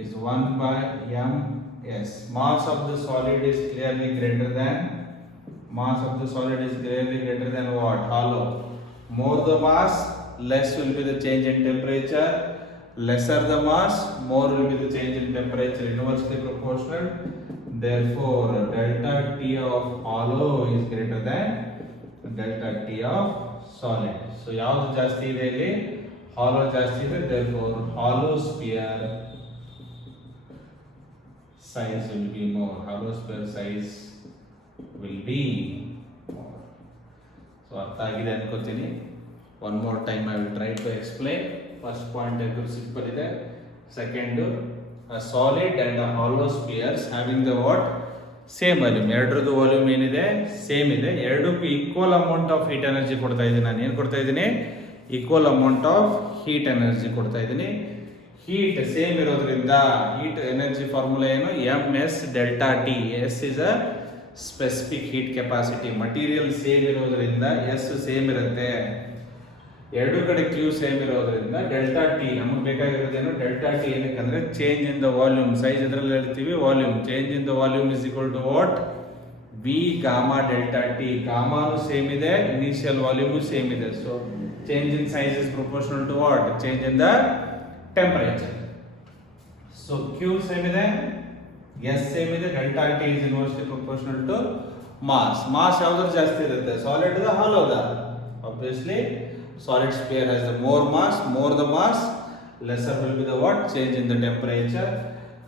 is 1 by ms. Mass of the solid is clearly greater than what? Hollow. More the mass, less will be the change in temperature. Lesser the mass, more will be the change in temperature. Inversely proportional. Therefore, delta T of hollow is greater than delta T of solid. So, ಯಾವುದು ಜಾಸ್ತಿ ಇದೆ ಇಲ್ಲಿ? Hollow ಜಾಸ್ತಿ ಇದೆ. Therefore, hollow sphere size will be more. So, ಅರ್ಥ ಆಗಿದೆ ಅನ್ಕೋತೀನಿ. One more time I will try to explain. First point simple ಇದೆ. Second, a solid and a hollow spheres having the what? Same volume. ಎರಡರದ್ದು volume ಏನಿದೆ? Same ಇದೆ. ಎರಡಕ್ಕೂ equal amount of heat energy ಕೊಡ್ತಾ ಇದ್ದೀನಿ. ನಾನು ಏನು ಕೊಡ್ತಾ ಇದ್ದೀನಿ? Equal amount of heat energy ಕೊಡ್ತಾ ಇದ್ದೀನಿ. ಹೀಟ್ ಸೇಮ್ ಇರೋದ್ರಿಂದ ಹೀಟ್ ಎನರ್ಜಿ ಫಾರ್ಮುಲಾ ಏನು? MS delta T. S is a specific heat capacity. Material same ಇರೋದ್ರಿಂದ S ಸೇಮ್ ಇರುತ್ತೆ. ಎರಡು ಕಡೆ Q ಸೇಮ್ ಇರೋದ್ರಿಂದ ಡೆಲ್ಟಾ ಟಿ ನಮಗೆ ಬೇಕಾಗಿರೋದೇನು? ಡೆಲ್ಟಾ ಟಿ ಏನಕ್ಕಂದ್ರೆ change in the volume. Size ಇದರಲ್ಲಿ ಹೇಳ್ತೀವಿ volume. Change in the volume is equal to what? V gamma delta T. Gamma same ಇದೆ, initial volume same ಇದೆ. So change in size is proportional to what? Change in the temperature. So Q same ಇದೆ, S same ಇದೆ, delta T is inversely proportional to mass. Mass ಯಾವ್ದ್ರ ಜಾಸ್ತಿ ಇರುತ್ತೆ? Solid the hollow the? Obviously solid sphere has the more the mass, lesser will be the what? Change in the temperature.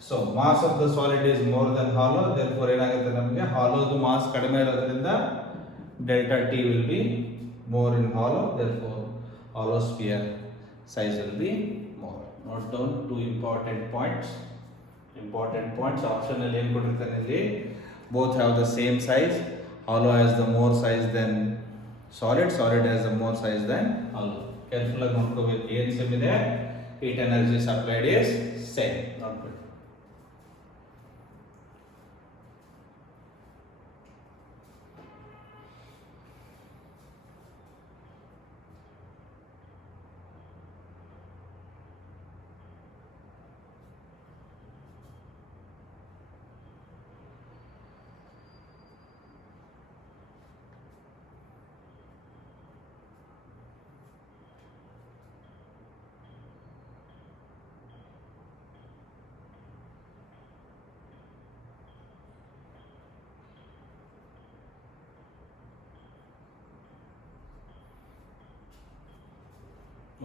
So mass of the solid is more than hollow, therefore ಏನಾಗುತ್ತೆ ನಮಗೆ hollow ದು mass ಕಡಿಮೆ ಇರೋದ್ರಿಂದ delta T will be more in hollow, therefore hollow sphere size will be more. Note down two important points. Option ಅಲ್ಲಿ ಏನು ಕೊಟ್ಟಿರ್ತಾನೆ ಇಲ್ಲಿ? Both have the same size. Hollow has the more size than solid has the more size than hollow. Careful ಆಗಿ ನೋಡ್ಕೋಬೇಕು. ಏನು ಸೇಮ್ ಇದೆ? Heat energy supplied is same. Not good.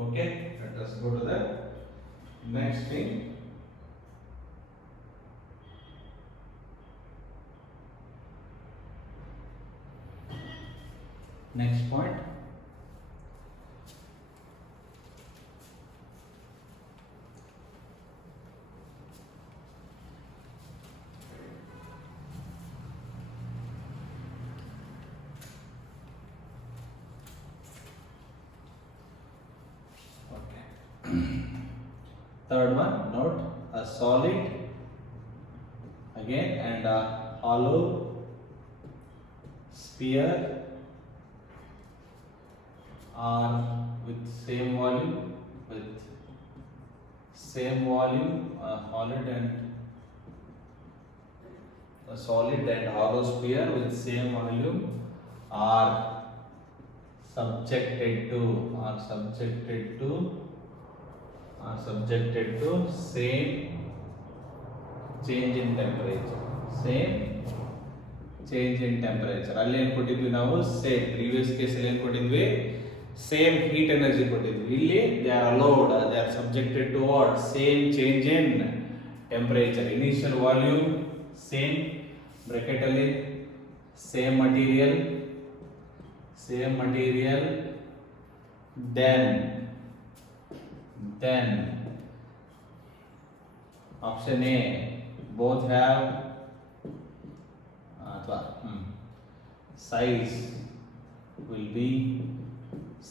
Okay, let us go to the next thing. Next point. Third one, note a solid again and a hollow sphere are with same volume, a solid and hollow sphere with same volume are subjected to same change in temperature. ಅಲ್ಲಿ ಏನು ಕೊಟ್ಟಿದ್ವಿ ನಾವು? Same previous ಕೇಸಲ್ಲಿ ಏನು ಕೊಟ್ಟಿದ್ವಿ? Same heat energy ಕೊಟ್ಟಿದ್ವಿ. ಇಲ್ಲಿ they are allowed, they are subjected to what? Same change in temperature. Initial volume same, bracket ಅಲ್ಲಿ same material, then option A, both have size will be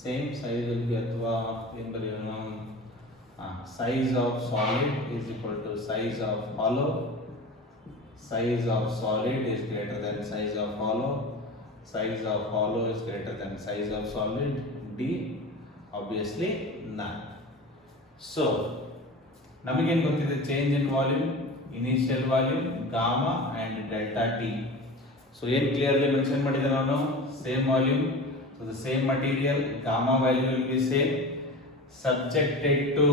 same, ಅಥವಾ ಏನು ಬರೆಯೋಣ? Size of solid is equal to size of hollow. Size of solid is greater than size of hollow. Size of hollow is greater than size of solid. D, obviously none. So ನಮಗೇನು ಗೊತ್ತಿದೆ? Change in volume, initial volume, gamma and delta T. So ಏನು clearly mention ಮಾಡಿದೆ ನಾನು? Same volume, so the same material, gamma value will be same, subjected to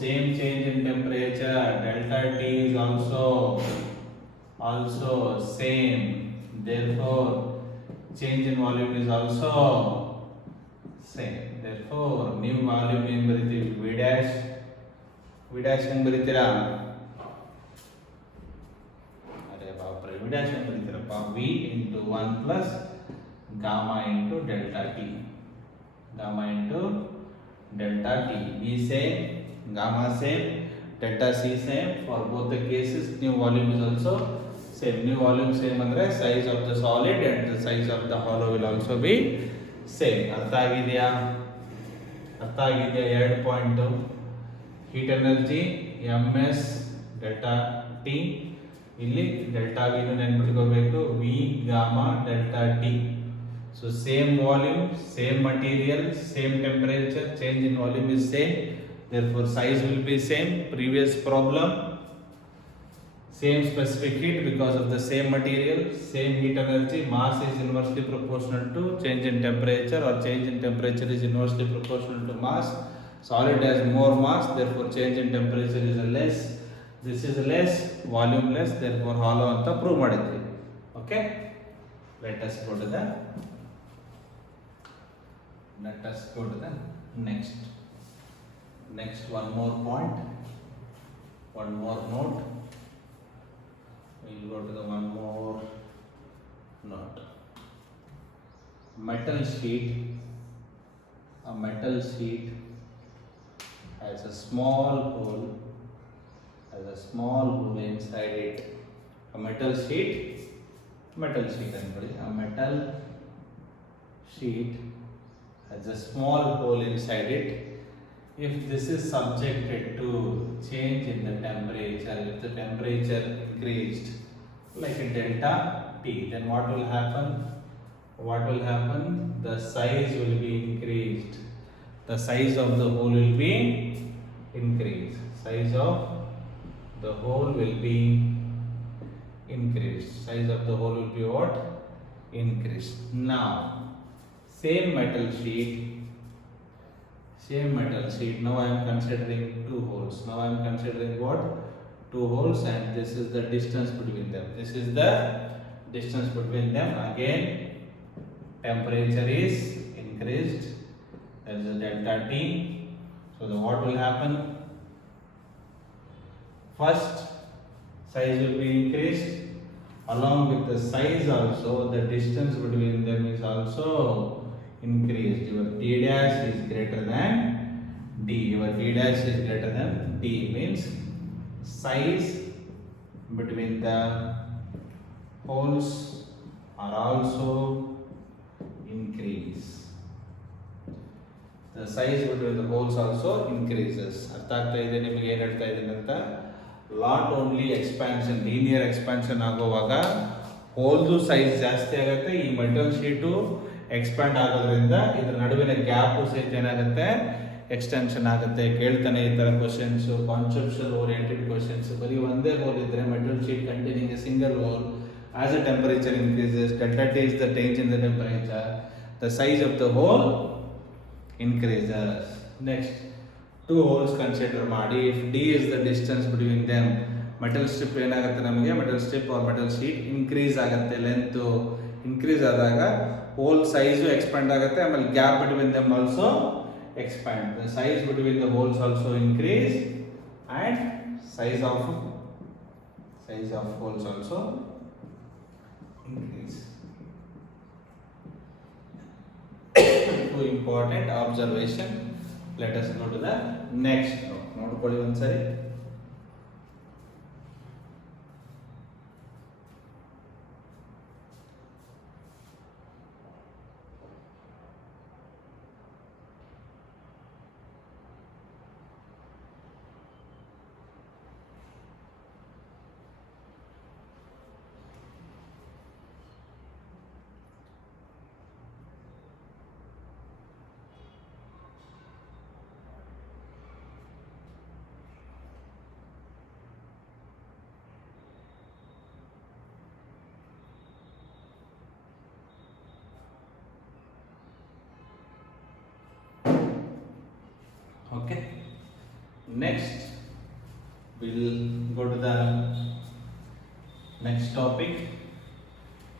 same change in temperature, delta T is also same, therefore change in volume is also same. Therefore new volume ಏನು ಬರೀತೀವಿ? V dash ಹೆಂಗೆ ಬರೀತೀರಾ? ಅರೆ ಬಾಪ್ರೆ, V dash ಹೆಂಗೆ ಬರೀತೀರಪ್ಪ? V into 1 plus gamma into delta T. V same, gamma same, delta C same. For both the cases new volume is also same. New volume same ಅಂದ್ರೆ size of the solid and the size of the hollow will also be same. ಅರ್ಥ ಆಗಿದೆಯಾ? ಎರಡು point. Heat energy ms delta T, ಇಲ್ಲಿ delta V ನೆನ್ಪಿಟ್ಕೋಬೇಕು, V gamma delta T. So same volume, same material, same temperature, change in volume is same, therefore size will be same. Previous problem, C same specific heat because of the same material, same heat energy, mass is inversely proportional to change in temperature, or change in temperature is inversely proportional to mass. Solid has more mass, therefore change in temperature is less. This is less, volume less, therefore hollow anta prove madidvi. Okay, let us go to the next one more point, one more note. We'll go to the one more note. Metal sheet. A metal sheet has a small hole inside it. A metal sheet anybody. A metal sheet has a small hole inside it. If this is subjected to change in the temperature, if the temperature increased like a delta T, then what will happen? The size will be increased. The size of the hole will be increased. Size of the hole will be increased. Size of the hole will be what? Increased. Now, same metal sheet. Now I am considering two holes. Now I am considering what? Two holes, and this is the distance between them. Again, temperature is increased. There is a delta T. So what will happen? First, size will be increased. Along with the size also, the distance between them is also increased. Your T dash is greater than D. Means size between the holes are also increase. The size between the holes also increases. ಅರ್ಥ ಆಗ್ತಾ ಇದೆ ನಿಮಗೆ ಏನು ಹೇಳ್ತಾ ಇದ್ದೀನಿ ಅಂತ? Not only expansion, linear expansion ಆಗುವಾಗ ಹೋಲ್ದು ಸೈಜ್ ಜಾಸ್ತಿ ಆಗುತ್ತೆ. ಈ ಮೆಟಲ್ ಶೀಟು ಎಕ್ಸ್ಪ್ಯಾಂಡ್ ಆಗೋದ್ರಿಂದ ಇದ್ರ ನಡುವಿನ ಗ್ಯಾಪ್ ಸಹಿತ ಏನಾಗುತ್ತೆ? ಎಕ್ಸ್ಟೆನ್ಷನ್ ಆಗುತ್ತೆ. ಕೇಳ್ತಾನೆ ಈ ತರ ಕ್ವಶನ್ಸ್, ಕಾನ್ಸೆಪ್ಚುಯಲ್ ಓರಿಯೆಂಟೆಡ್ ಕ್ವಶನ್ಸ್. ಬರೀ ಒಂದೇ ಹೋಲ್ ಇದ್ರೆ metal sheet containing a single hole, as the temperature increases, delta T is the change in the temperature, the size of the hole increases. Next, two holes consider ಮಾಡಿ. If D is the distance between them, metal strip ಏನಾಗುತ್ತೆ ನಮಗೆ? metal strip or metal sheet increase ಆಗುತ್ತೆ. Length increase ಆದಾಗ hole size expand ಆಗುತ್ತೆ. ಆಮೇಲೆ gap between them also expand. The size between the holes also increase, and size of holes also increase. Two important observation. Let us go to the next note. ನೋಡ್ಕೊಳ್ಳಿ ಒಂದ್ಸರಿ. Okay. Next, we'll go to the next topic,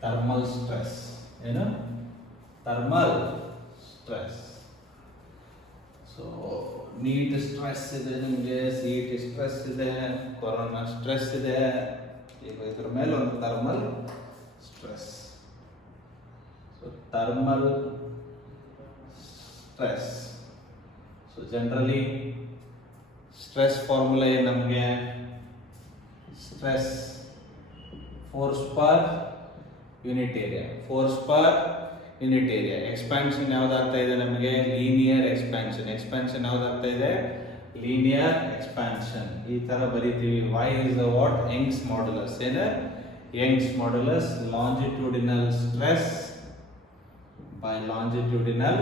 thermal stress. Thermal stress. So, NEET stress ಇದೆ, ನಿಮಗೆ CET stress ಇದೆ, corona stress ಇದೆ. ಈಗ ಇದ್ರ ಮೇಲೆ ಒಂದು thermal stress. So thermal stress. So generally stress formula ಏನು ನಮಗೆ? Stress force per unit area. Expansion ಯಾವ್ದಾಗ್ತಾ ಇದೆ ನಮಗೆ? Linear expansion. ಯಾವ್ದಾಗ್ತಾ ಇದೆ? Linear expansion. ಈ ತರ ಬರೀತೀವಿ. Y is the what? Young's modulus. Young's modulus longitudinal stress by longitudinal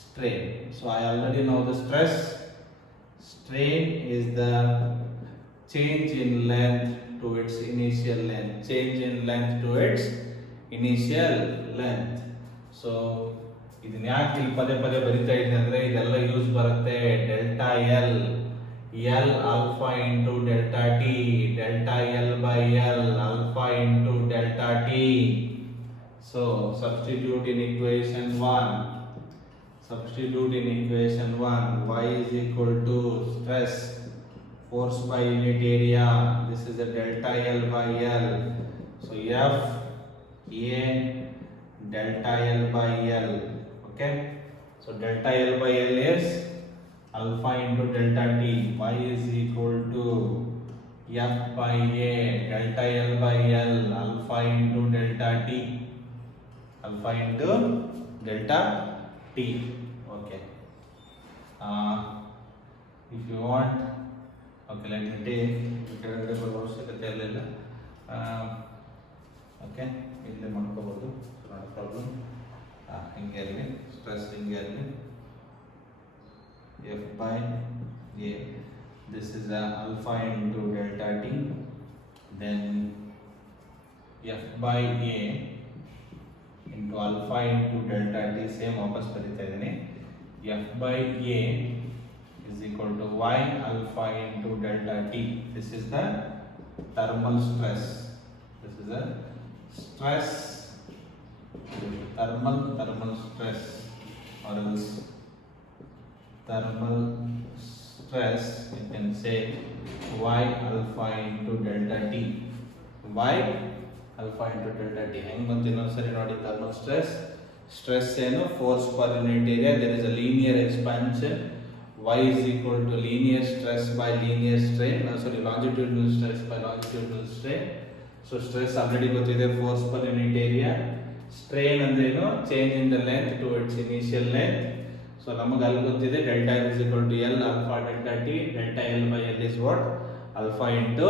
strain. So I already know the stress. Strain is the change in length to to its initial length, change in length to its initial length. So ಇದನ್ನ ಯಾಕೆ ಇಲ್ಲಿ ಪದೇ ಪದೇ ಬರಿತಾ ಇದ್ದೀನಿ ಅಂದ್ರೆ ಇದೆಲ್ಲ ಯೂಸ್ ಬರುತ್ತೆ. Delta L, L alpha into delta T, delta L by L alpha into delta T. So substitute in equation 1. Substitute in equation 1. Y is equal to stress, force by unit area. This is the delta L by L. So F A delta L by L. Okay. So delta L by L is alpha into delta T. Y is equal to F by A delta L by L alpha into delta T. Alpha into delta T. Okay. If you want, okay, let me take. Okay, ಇಲ್ಲಿ ಮಾಡ್ಕೋಬಹುದು, not a problem. ಹಿಂಗೆ ಇರಲಿ, ಸ್ಟ್ರೆಸ್ ಹಿಂಗೆ ಇರಲಿ. F by A. This is alpha into delta T. Then F by A into alpha into delta T. Same ವಾಪಸ್ ಬರೀತಾ ಇದ್ದೀನಿ. F by A is equal to Y alpha into delta T. This is the thermal stress. This is a stress, thermal stress, or else thermal stress. You can say Y alpha into delta T. Y alpha into delta T. ಹೆಂಗ್ ಬಂತು ಇನ್ನೊಂದ್ಸರಿ ನೋಡಿ. thermal stress ಏನು, force per unit area. There is a linear expansion. Y is equal to linear stress by linear strain. Sorry, longitudinal stress by longitudinal strain. So stress already ಗೊತ್ತಿದೆ, force per unit area. Strain ಅಂದ್ರೇನು, change in the length to its initial length. So ನಮಗೆ ಅಲ್ಲಿ ಗೊತ್ತಿದೆ delta L is equal to L alpha delta T. Delta L by L is what? Alpha into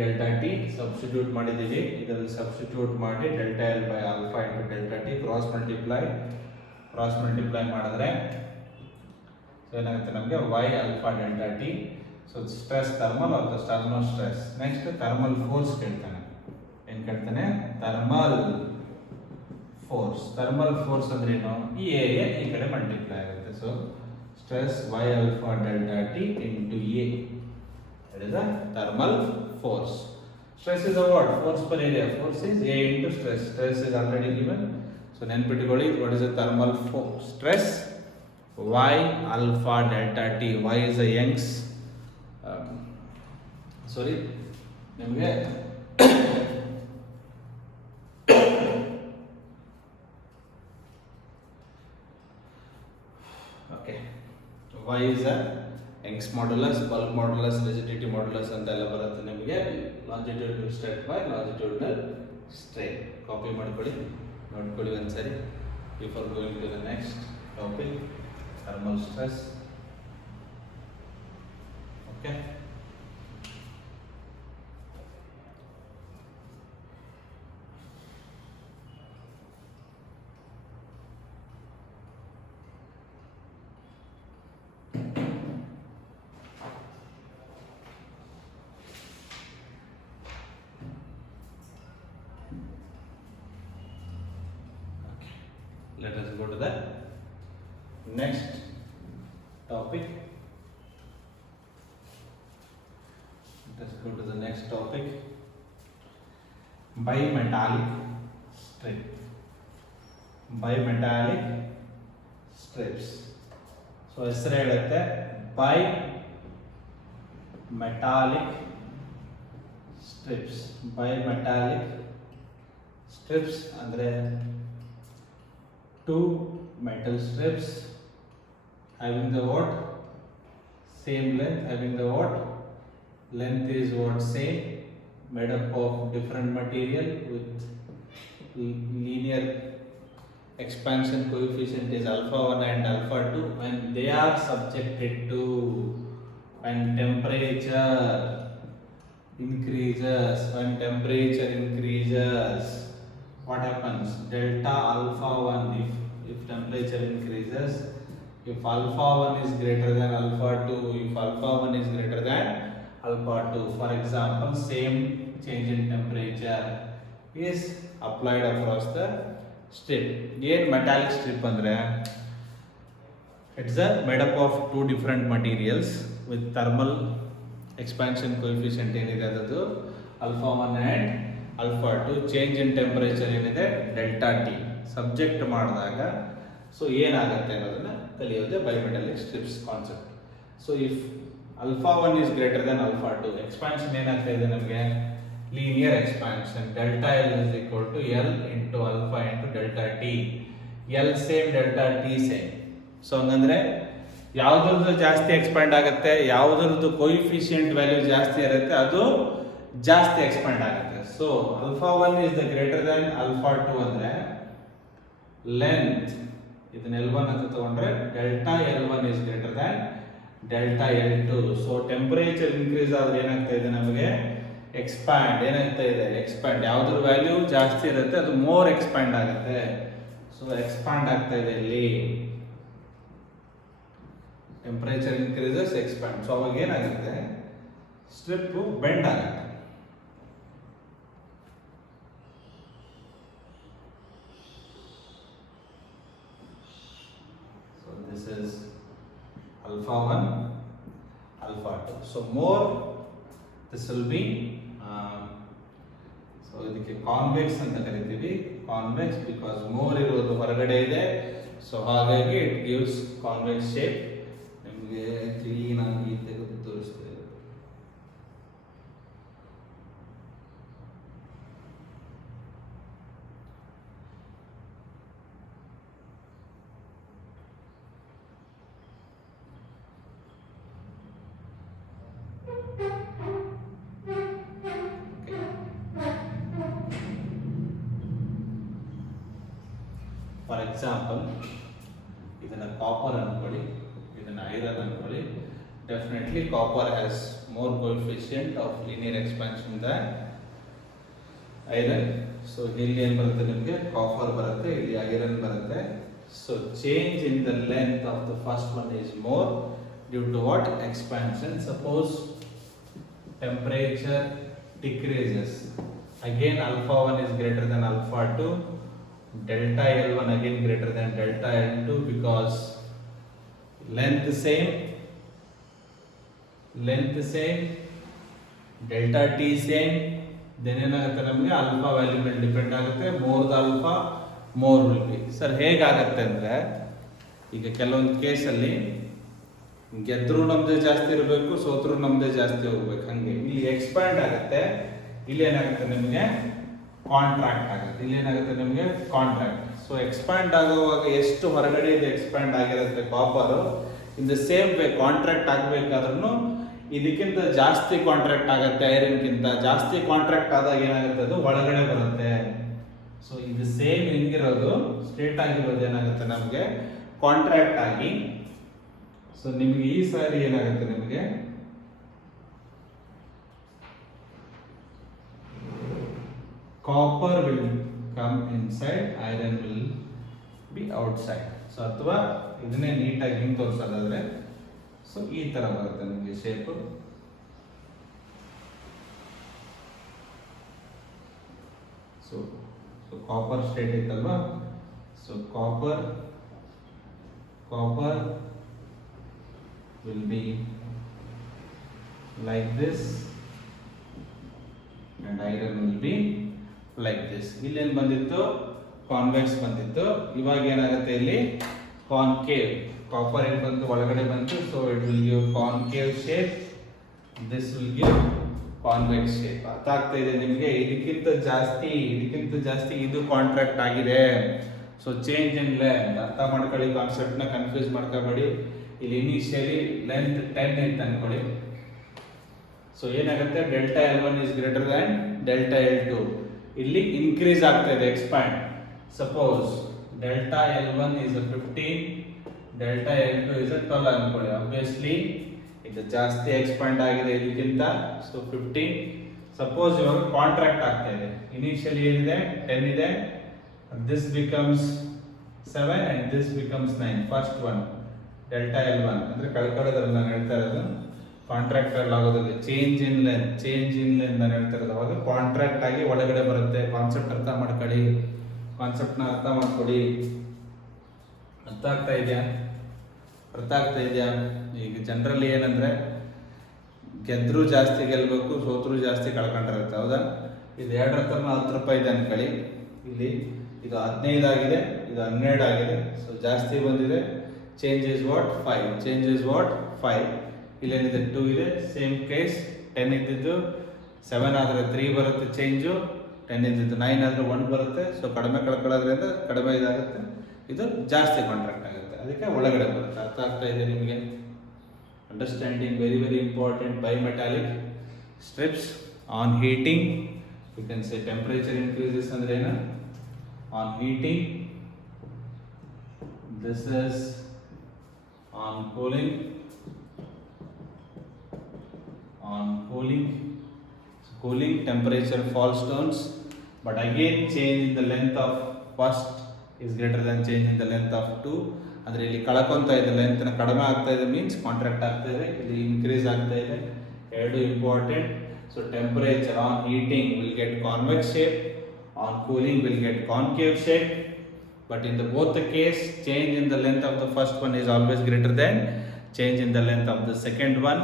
delta T. Substitute ಮಾಡಿದ್ದೀವಿ. ಇದರಲ್ಲಿ substitute ಮಾಡಿ delta L by alpha into delta T cross multiply ಮಾಡಿದ್ರೆ so ಏನಾಗುತ್ತೆ ನಮಗೆ y alpha delta T. So stress thermal or the thermal stress. Next thermal force ಕೇಳ್ತಾನೆ. ಏನು ಕೇಳ್ತಾನೆ? thermal force ಅಂದ್ರೆ ಏನು? ಈ ಏರಿಯಾ ಈ ಕಡೆ ಮಲ್ಟಿಪ್ಲೈ ಆಗುತ್ತೆ. So stress y alpha delta T into A. That is the thermal force. Stress is a what? Force per area. Force is A into stress. Stress is already given. So ನೆನ್ಪಿಟ್ಕೊಳ್ಳಿ, what is the thermal force? Stress y alpha delta T. Y is a Young's sorry ನಿಮಗೆ okay, y is a Young's modulus, bulk modulus, rigidity modulus ಅಂತೆಲ್ಲ ಬರುತ್ತೆ ನಿಮಗೆ. longitudinal stress by longitudinal strain. Copy ಮಾಡ್ಕೊಳ್ಳಿ, ನೋಡ್ಕೊಳ್ಳಿ ಒಂದ್ಸರಿ before going to the next topic, thermal stress. Okay. Let us go to the next topic. Let us go to the next topic. Bimetallic strip. Bimetallic strips. So ಹೆಸರು ಹೇಳುತ್ತೆ bimetallic strips. Bimetallic strips ಅಂದ್ರೆ two metal strips having the what? Same length, having the what? Length is what? Same, made up of different material with linear expansion coefficient is alpha 1 and alpha 2. When they are subjected to, when temperature increases, what happens? Delta alpha 1, if temperature increases, if alpha 1 is greater than alpha 2, if alpha 1 is greater than alpha 2. For example, same change in temperature is applied across the strip. Again, metallic strip andre it's a made up of two different materials with thermal expansion coefficient ಏನಿದೆ ಅದದು alpha 1 and alpha 2. change in temperature ಏನಿದೆ delta T subject ಮಾಡಿದಾಗ ಸೊ ಏನಾಗುತ್ತೆ ಅನ್ನೋದನ್ನ ಕಲಿಯೋದೇ bimetallic strips concept. So if alpha 1 is greater than alpha 2, ಎಕ್ಸ್ಪಾನ್ಷನ್ ಏನಾಗ್ತಾ ಇದೆ ನಮಗೆ linear expansion. delta L is equal to L into alpha into delta T. L same delta T same. So ಹಂಗಂದ್ರೆ ಯಾವುದ್ರದ್ದು ಜಾಸ್ತಿ ಎಕ್ಸ್ಪ್ಯಾಂಡ್ ಆಗುತ್ತೆ, ಯಾವುದ್ರದ್ದು ಕೋಯಿಫಿಷಿಯಂಟ್ ವ್ಯಾಲ್ಯೂ ಜಾಸ್ತಿ ಇರುತ್ತೆ ಅದು ಜಾಸ್ತಿ ಎಕ್ಸ್ಪ್ಯಾಂಡ್ ಆಗುತ್ತೆ. So alpha 1 is the greater than alpha 2 ಅಂದ್ರೆ ಲೆಂತ್ ಇದನ್ನ L1 ಅಂತ ತಗೊಂಡ್ರೆ delta L1 is greater than delta L2. So temperature increase ಆದ್ರೆ ಏನಾಗ್ತಾ ಇದೆ ನಮಗೆ ಎಕ್ಸ್ಪ್ಯಾಂಡ್ ಏನಾಗ್ತಾ ಇದೆ ಎಕ್ಸ್ಪ್ಯಾಂಡ್. ಯಾವುದ್ರ ವ್ಯಾಲ್ಯೂ ಜಾಸ್ತಿ ಇರುತ್ತೆ ಅದು ಮೋರ್ ಎಕ್ಸ್ಪ್ಯಾಂಡ್ ಆಗುತ್ತೆ. ಸೊ ಎಕ್ಸ್ಪ್ಯಾಂಡ್ ಆಗ್ತಾ ಇದೆ ಇಲ್ಲಿ ಟೆಂಪರೇಚರ್ ಇನ್ಕ್ರೀಸಸ್ ಎಕ್ಸ್ಪ್ಯಾಂಡ್. ಸೊ ಅವಾಗ ಏನಾಗುತ್ತೆ ಸ್ಟ್ರಿಪ್ ಬೆಂಡ್ ಆಗುತ್ತೆ. ಸೊ ದಿಸ್ ಇಸ್ alpha 1 alpha 2. so more this will be so ಇದಕ್ಕೆ ಕಾನ್ವೆಕ್ಸ್ ಅಂತ ಕರಿತೀವಿ. ಕಾನ್ವೆಕ್ಸ್ ಬಿಕಾಸ್ ಮೋರ್ ಇರೋದು ಹೊರಗಡೆ ಇದೆ. ಸೊ ಹಾಗಾಗಿ ಇಟ್ ಗಿವ್ಸ್ ಕಾನ್ವೆಕ್ಸ್ ಶೇಪ್. ನಿಮಗೆ ಕ್ಲೀನ್ ಆಗಿ ತೆಗೆದು ತೋರಿಸ್ತೇವೆ. ಫಾರ್ ಎಕ್ಸಾಂಪಲ್ ಇದನ್ನ ಕಾಪರ್ ಅನ್ಕೊಳ್ಳಿ, ಇದನ್ನ ಐರನ್ ಅನ್ಕೊಳ್ಳಿ. Definitely copper has more coefficient of linear expansion than iron. So ಇಲ್ಲಿ ಏನು ಬರುತ್ತೆ ನಿಮಗೆ ಕಾಪರ್ ಬರುತ್ತೆ, ಇಲ್ಲಿ ಐರನ್ ಬರುತ್ತೆ. So change in the length of the first one is more due to what expansion. Suppose temperature decreases, again alpha 1 is greater than alpha 2, delta L1 again greater than delta L2 because length same, delta T same. then ಏನಾಗುತ್ತೆ ನಮಗೆ alpha value ಮೇಲೆ ಡಿಪೆಂಡ್ ಆಗುತ್ತೆ. more the alpha more will be. Sir ಹೇಗಾಗುತ್ತೆ ಅಂದ್ರೆ ಈಗ ಕೆಲವೊಂದು ಕೇಸಲ್ಲಿ ಗೆದ್ರೂ ನಮ್ದೇ ಜಾಸ್ತಿ ಇರಬೇಕು, ಸೋತ್ರೂ ನಮ್ದೇ ಜಾಸ್ತಿ ಹೋಗ್ಬೇಕು. ಹಂಗೆ ಇಲ್ಲಿ ಎಕ್ಸ್ಪ್ಯಾಂಡ್ ಆಗುತ್ತೆ, ಇಲ್ಲಿ ಏನಾಗುತ್ತೆ ನಿಮಗೆ ಕಾಂಟ್ರಾಕ್ಟ್ ಆಗುತ್ತೆ, ಇಲ್ಲಿ ಏನಾಗುತ್ತೆ ನಿಮಗೆ ಕಾಂಟ್ರಾಕ್ಟ್. ಸೊ ಎಕ್ಸ್ಪ್ಯಾಂಡ್ ಆಗುವಾಗ ಎಷ್ಟು ಹೊರಗಡೆ ಇದೆ ಎಕ್ಸ್ಪ್ಯಾಂಡ್ ಆಗಿರುತ್ತೆ copper, in the same way contract ಆಗಬೇಕಾದ್ರೂ ಇದಕ್ಕಿಂತ ಜಾಸ್ತಿ ಕಾಂಟ್ರಾಕ್ಟ್ ಆಗುತ್ತೆ. ಐರನ್ಗಿಂತ ಜಾಸ್ತಿ ಕಾಂಟ್ರಾಕ್ಟ್ ಆದಾಗ ಏನಾಗುತ್ತೆ ಅದು ಒಳಗಡೆ ಬರುತ್ತೆ. ಸೊ ಇದು ಸೇಮ್ ಹಿಂಗಿರೋದು ಸ್ಟ್ರೇಟ್ ಆಗಿರೋದು ಏನಾಗುತ್ತೆ ನಮಗೆ ಕಾಂಟ್ರಾಕ್ಟ್ ಆಗಿ. ಸೊ ನಿಮಗೆ ಈ ಸಾರಿ ಏನಾಗುತ್ತೆ ನಿಮಗೆ copper will come inside, iron will be outside. So ಅಥವಾ ಇದನ್ನೇ ನೀಟಾಗಿ ಹಿಂಗೆ ತೋರಿಸೋದಾದ್ರೆ ಸೊ ಈ ತರ ಬರುತ್ತೆ ನಿಮಗೆ ಶೇಪ್. ಸೊ ಕಾಪರ್ ಸ್ಟೇಟ್ ಇತ್ತಲ್ವಾ, so copper will be like this and iron will be like this. ಇಲ್ಲಿ ಏನು ಬಂದಿತ್ತು ಕಾನ್ವೆಕ್ಸ್ ಬಂದಿತ್ತು, ಇವಾಗ ಏನಾಗುತ್ತೆ ಇಲ್ಲಿ ಕಾನ್ಕೇವ್. ಕಾಪರ್ ಏನು ಬಂತು ಒಳಗಡೆ ಬಂತು, so it will give concave shape, this will give convex shape. ಅರ್ಥ ಆಗ್ತಾ ಇದೆ ನಿಮಗೆ? ಇದಕ್ಕಿಂತ ಜಾಸ್ತಿ ಇದು ಕಾಂಟ್ರಾಕ್ಟ್ ಆಗಿದೆ. ಸೊ ಚೇಂಜ್ ಇನ್ ಲೆಂತ್ ಅರ್ಥ ಮಾಡ್ಕೊಳ್ಳಿ, ಕಾನ್ಸೆಪ್ಟ್ನ ಕನ್ಫ್ಯೂಸ್ ಮಾಡ್ಕೋಬೇಡಿ. ಇಲ್ಲಿ ಇನಿಷಿಯಲಿ ಲೆಂತ್ 10 ಇತ್ತು ಅನ್ಕೊಳ್ಳಿ. ಸೊ ಏನಾಗುತ್ತೆ delta L1 is greater than delta L2. ಇಲ್ಲಿ ಇನ್ಕ್ರೀಸ್ ಆಗ್ತಾ ಇದೆ expand. Suppose delta L1 is 15, delta L2 is 12 ಅನ್ಕೊಳ್ಳಿ. ಆಬ್ವಿಯಸ್ಲಿ ಇದು ಜಾಸ್ತಿ ಎಕ್ಸ್ಪ್ಯಾಂಡ್ ಆಗಿದೆ ಇದಕ್ಕಿಂತ. ಸೊ 15. ಸಪೋಸ್ ಇವಾಗ ಕಾಂಟ್ರಾಕ್ಟ್ ಆಗ್ತಾ ಇದೆ, ಇನಿಷಿಯಲಿ ಏನಿದೆ 10 ಇದೆ, this becomes 7 and this becomes 9. First one delta L1 ಅಂದ್ರೆ ಕಳ್ಕೊಳ್ಳೋದ್ರಲ್ಲಿ ನಾನು ಹೇಳ್ತಾ ಇರೋದು ಕಾಂಟ್ರಾಕ್ಟ್ ಆಗೋದಿಲ್ಲ. ಚೇಂಜ್ ಇನ್ ಲೆಂತ್ ನಾನು ಹೇಳ್ತಿರೋದು ಅವಾಗ ಕಾಂಟ್ರಾಕ್ಟ್ ಆಗಿ ಒಳಗಡೆ ಬರುತ್ತೆ. ಕಾನ್ಸೆಪ್ಟ್ ಅರ್ಥ ಮಾಡ್ಕೊಳ್ಳಿ, ಕಾನ್ಸೆಪ್ಟ್ನ ಅರ್ಥ ಮಾಡ್ಕೊಳ್ಳಿ. ಅರ್ಥ ಆಗ್ತಾ ಇದೆಯಾ? ಈಗ ಜನರಲಿ ಏನಂದ್ರೆ ಗೆದ್ರು ಜಾಸ್ತಿ ಗೆಲ್ಬೇಕು, ಸೋತ್ರು ಜಾಸ್ತಿ ಕಳ್ಕೊಂಡಿರುತ್ತೆ, ಹೌದಾ? ಇದು 2 ಹತ್ರ 10 ರೂಪಾಯಿ ಇದೆ ಅನ್ಕೊಳ್ಳಿ. ಇಲ್ಲಿ ಇದು 15 ಆಗಿದೆ, ಇದು 12 ಆಗಿದೆ. ಸೊ ಜಾಸ್ತಿ ಬಂದಿದೆ. Change is what 5. ಇಲ್ಲೇನಿದೆ 2 ಇದೆ. ಸೇಮ್ ಕೇಸ್ 10 ಇದ್ದಿದ್ದು 7 ಆದರೆ 3 ಬರುತ್ತೆ ಚೇಂಜು. 10 ಇದ್ದಿದ್ದು 9 ಆದರೆ 1 ಬರುತ್ತೆ. ಸೊ ಕಡಿಮೆ ಕಳ್ಕೊಳ್ಳೋದ್ರಿಂದ ಕಡಿಮೆ ಇದಾಗುತ್ತೆ, ಇದು ಜಾಸ್ತಿ ಕಾಂಟ್ರಾಕ್ಟ್ ಆಗುತ್ತೆ, ಅದಕ್ಕೆ ಒಳಗಡೆ ಬರುತ್ತೆ. ಅರ್ಥ ಆಗ್ತಾ ಇದೆ ನಿಮಗೆ? Understanding very very important. Bimetallic strips on heating, you can say temperature increases ಅಂದ್ರೆ ಏನು? On heating, this is on cooling. Cooling temperature falls down, but again change in the length of first is greater than change in the length of 2. ಅಂದ್ರೆ ಇಲ್ಲಿ ಕಳ್ಕೊಂತ ಇದೆ, ಲೆಂತ್ ಕಡಿಮೆ ಆಗ್ತಾ ಇದೆ means contract ಆಗ್ತಾ ಇದೆ, ಇಲ್ಲಿ ಇನ್ಕ್ರೀಸ್ ಆಗ್ತಾ ಇದೆ. ಎರಡು important. So temperature on heating will get convex shape, on cooling will get concave shape, but in the both the case change in the length of the first one is always greater than change in the length of the second one.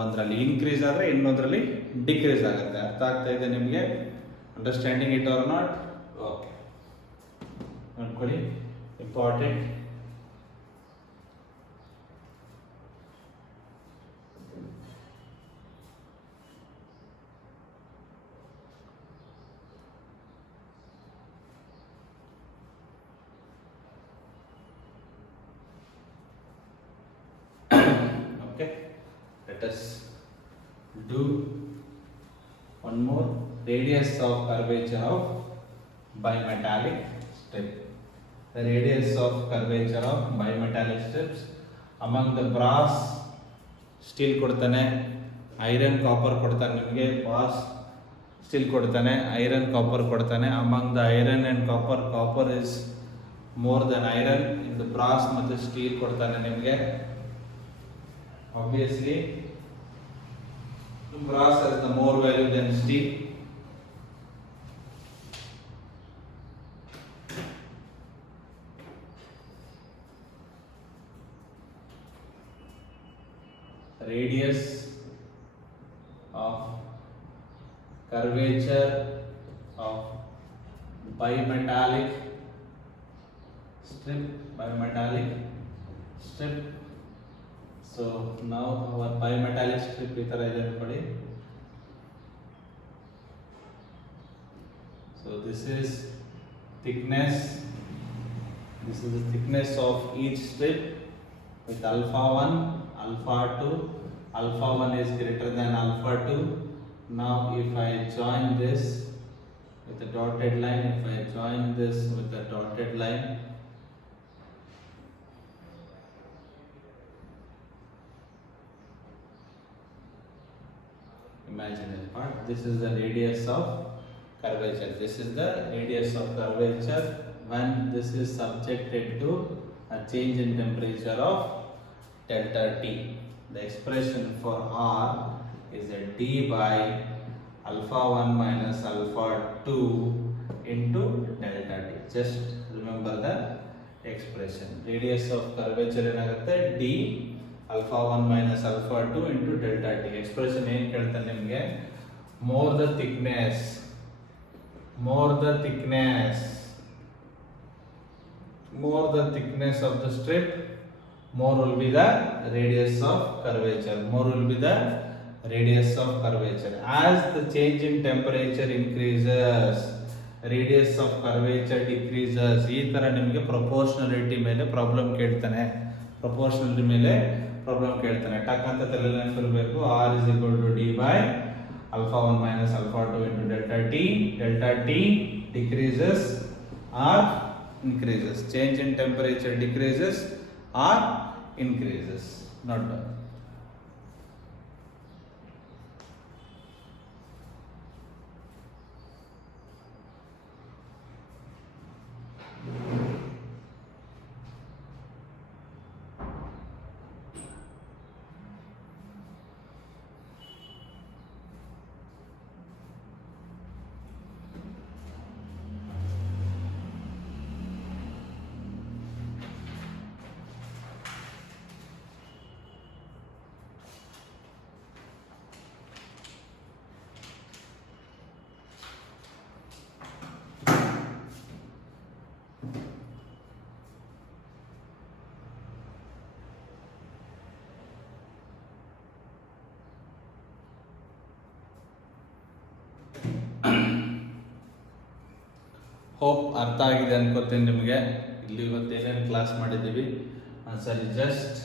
ಒಂದರಲ್ಲಿ increase ಆದರೆ ಇನ್ನೊಂದರಲ್ಲಿ decrease ಆಗುತ್ತೆ. ಅರ್ಥ ಆಗ್ತಾ ಇದೆ ನಿಮಗೆ? Understanding it or not? Okay, ನೋಡ್ಕೊಳ್ಳಿ, important. Okay, let us do one more. Radius of curvature of bimetallic strip. The radius of curvature of bimetallic strips among the brass, steel ಕೊಡ್ತಾನೆ, iron copper ಕೊಡ್ತಾನೆ ನಿಮಗೆ. brass steel ಕೊಡ್ತಾನೆ, iron copper ಕೊಡ್ತಾನೆ. among the iron and copper is more than iron. in the brass ಮತ್ತು steel ಕೊಡ್ತಾನೆ ನಿಮಗೆ. obviously brass has the more value than steel. Radius of curvature of bimetallic strip. So now our bimetallic strip itara ide ankoli. So this is thickness. This is the thickness of each strip with alpha 1, alpha 2. Alpha 1 is greater than alpha 2. Now if I join this with a dotted line, imagine this part. This is the radius of curvature. This is the radius of curvature when this is subjected to a change in temperature of delta T. The expression for R is a D by alpha 1 minus alpha 2 into delta T. Just remember the expression. Radius of curvature ಏನಾಗುತ್ತೆ? D alpha 1 minus alpha 2 into delta T. Expression ಏನು ಕೇಳ್ತಾನೆ ನಿಮಗೆ? more the thickness of the strip, more will be the radius of curvature. As the change in temperature increases, radius of curvature decreases. ಈ ತರ ನಿಮಗೆ ಪ್ರಪೋರ್ಷನಾಲಿಟಿ ಮೇಲೆ ಪ್ರಾಬ್ಲಮ್ ಕೇಳ್ತಾನೆ. ಟಕ್ ಅಂತ ತಲೆ ನೆನಪಿರಬೇಕು. R is equal to D by alpha 1 minus alpha 2 into delta T. Delta T decreases, R increases. Change in temperature decreases, R increases. Not bad. Hope ಅರ್ಥ ಆಗಿದೆ ಅನ್ಕೋತೀನಿ ನಿಮಗೆ. ಇಲ್ಲಿ ಇವತ್ತು ಏನೇನು ಕ್ಲಾಸ್ ಮಾಡಿದ್ದೀವಿ ಒಂದ್ಸರಿ ಜಸ್ಟ್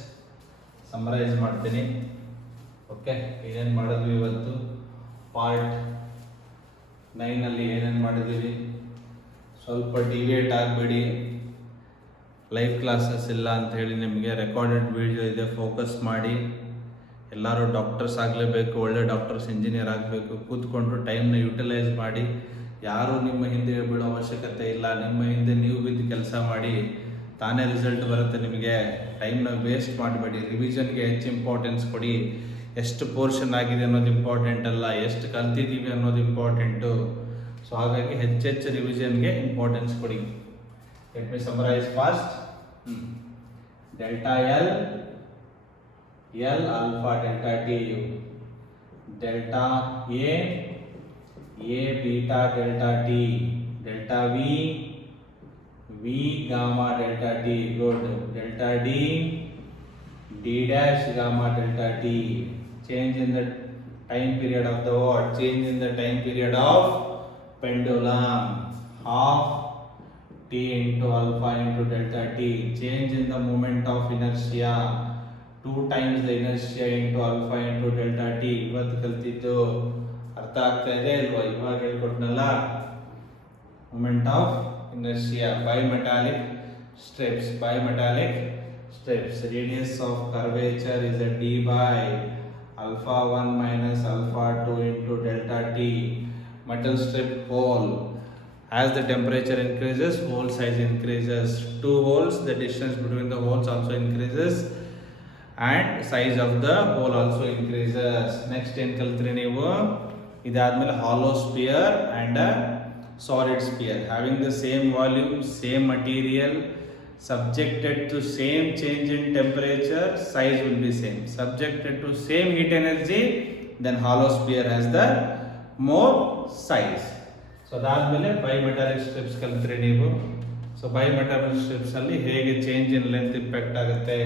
ಸಮರೈಸ್ ಮಾಡ್ತೀನಿ. ಓಕೆ, ಏನೇನು ಮಾಡಿದ್ವಿ ಇವತ್ತು, ಪಾರ್ಟ್ 9 ಏನೇನು ಮಾಡಿದ್ದೀವಿ. ಸ್ವಲ್ಪ ಡಿವಿಯೇಟ್ ಆಗಬೇಡಿ, ಲೈವ್ ಕ್ಲಾಸಸ್ ಇಲ್ಲ ಅಂತ ಹೇಳಿ ನಿಮಗೆ ರೆಕಾರ್ಡೆಡ್ ವಿಡಿಯೋ ಇದೆ, ಫೋಕಸ್ ಮಾಡಿ. ಎಲ್ಲರೂ ಡಾಕ್ಟರ್ಸ್ ಆಗಲೇಬೇಕು, ಒಳ್ಳೆ ಡಾಕ್ಟರ್ಸ್, ಇಂಜಿನಿಯರ್ ಆಗಬೇಕು. ಕೂತ್ಕೊಂಡು ಟೈಮ್ನ ಯುಟಿಲೈಸ್ ಮಾಡಿ. ಯಾರೂ ನಿಮ್ಮ ಹಿಂದೆ ಬೀಳೋ ಅವಶ್ಯಕತೆ ಇಲ್ಲ. ನಿಮ್ಮ ಹಿಂದೆ ನೀವು ಬಿದ್ದು ಕೆಲಸ ಮಾಡಿ, ತಾನೇ ರಿಸಲ್ಟ್ ಬರುತ್ತೆ ನಿಮಗೆ. ಟೈಮ್ನ ವೇಸ್ಟ್ ಮಾಡಬೇಡಿ. ರಿವಿಷನ್ಗೆ ಹೆಚ್ಚು ಇಂಪಾರ್ಟೆನ್ಸ್ ಕೊಡಿ. ಎಷ್ಟು ಪೋರ್ಷನ್ ಆಗಿದೆ ಅನ್ನೋದು ಇಂಪಾರ್ಟೆಂಟ್ ಅಲ್ಲ, ಎಷ್ಟು ಕಲ್ತಿದ್ದೀವಿ ಅನ್ನೋದು ಇಂಪಾರ್ಟೆಂಟು. ಸೊ ಹಾಗಾಗಿ ಹೆಚ್ಚೆಚ್ಚು ರಿವಿಷನ್ಗೆ ಇಂಪಾರ್ಟೆನ್ಸ್ ಕೊಡಿ. Let me summarize fast. Delta L alpha delta T, delta A beta delta T, delta V gamma delta T, good. Delta D dash gamma delta t. Change in the time period of the what? Change in the time period of pendulum. Half t into alpha into delta t. Change in the moment of inertia. 2 times the inertia into alpha into delta t. ಇವತ್ತು ಕಲ್ತಿದ್ದು ಅರ್ಥ ಆಗ್ತಾ ಇದೆ ಅಲ್ವಾ? ಇವಾಗ ಹೇಳ್ಕೊಟ್ನಲ್ಲ, moment of inertia. Bimetallic strips. Radius of curvature is a d by alpha 1 minus alpha 2 into delta t. Metal strip hole. As the temperature increases, hole size increases. 2 holes, the distance between the holes also increases and size of the hole also increases. Next ಏನು ಕಲ್ತ್ರಿ ನೀವು? ಇದಾದ್ಮೇಲೆ hollow sphere and a solid sphere having the same volume, same material, subjected to same change in temperature, size will be same. Subjected to same heat energy, then hollow sphere has the more size. So ಅದಾದ್ಮೇಲೆ bimetallic strips ಕಲ್ತ್ರಿ ನೀವು. So bimetallic strips ಅಲ್ಲಿ ಹೇಗೆ change in length impact ಆಗುತ್ತೆ.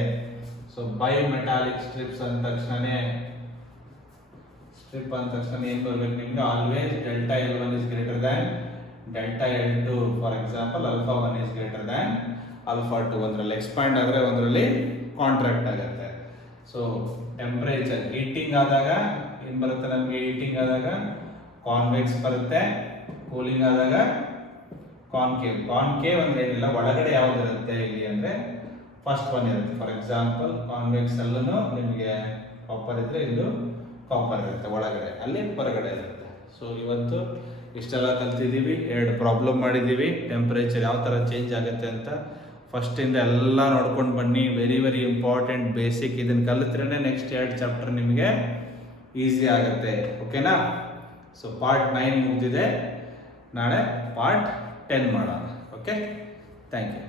So bimetallic strips ಅಂದ ತಕ್ಷಣನೇ ಸ್ಟ್ರಿಪ್ ಅಂದ ತಕ್ಷಣ ಏನು ಬರಬೇಕು ನಿಮ್ಗೆ? Always delta L1 is greater than delta L2. For example alpha 1 is greater than alpha 2. ಒಂದರಲ್ಲಿ ಎಕ್ಸ್ಪ್ಯಾಂಡ್ ಆದರೆ ಒಂದರಲ್ಲಿ ಕಾಂಟ್ರಾಕ್ಟ್ ಆಗುತ್ತೆ. ಸೊ ಟೆಂಪರೇಚರ್ ಹೀಟಿಂಗ್ ಆದಾಗ ಏನು ಬರುತ್ತೆ ನಮಗೆ? ಹೀಟಿಂಗ್ ಆದಾಗ ಕಾನ್ವೆಕ್ಸ್ ಬರುತ್ತೆ, ಕೂಲಿಂಗ್ ಆದಾಗ ಕಾನ್ಕೇವ್ ಅಂದ್ರೆ ಏನಿಲ್ಲ, ಒಳಗಡೆ ಯಾವ್ದು ಇರುತ್ತೆ ಇಲ್ಲಿ ಅಂದರೆ ಫಸ್ಟ್ ಒನ್ ಇರುತ್ತೆ. ಫಾರ್ ಎಕ್ಸಾಂಪಲ್ ಕಾನ್ವೆಕ್ಸ್ ಅಲ್ಲೂ ನಿಮಗೆ ಕಾಪರ್ ಇದ್ರೆ ಇಲ್ಲೂ ಕಾಪರ್ ಇರುತ್ತೆ ಒಳಗಡೆ, ಅಲ್ಲಿ ಹೊರಗಡೆ ಇರುತ್ತೆ. ಸೊ ಇವತ್ತು ಇಷ್ಟೆಲ್ಲ ಕಲ್ತಿದ್ದೀವಿ, 2 ಪ್ರಾಬ್ಲಮ್ ಮಾಡಿದ್ದೀವಿ. ಟೆಂಪರೇಚರ್ ಯಾವ ಥರ ಚೇಂಜ್ ಆಗುತ್ತೆ ಅಂತ ಫಸ್ಟಿಂದ ಎಲ್ಲ ನೋಡ್ಕೊಂಡು ಬನ್ನಿ. Very very important basic. ಇದನ್ನು ಕಲಿತ್ರೆ ನೆಕ್ಸ್ಟ್ 2 ಚಾಪ್ಟರ್ ನಿಮಗೆ ಈಸಿ ಆಗುತ್ತೆ. ಓಕೆನಾ? ಸೊ ಪಾರ್ಟ್ 9 ಮುಗಿದಿದೆ, ನಾಳೆ ಪಾರ್ಟ್ 10 ಮಾಡೋಣ. Okay, thank you.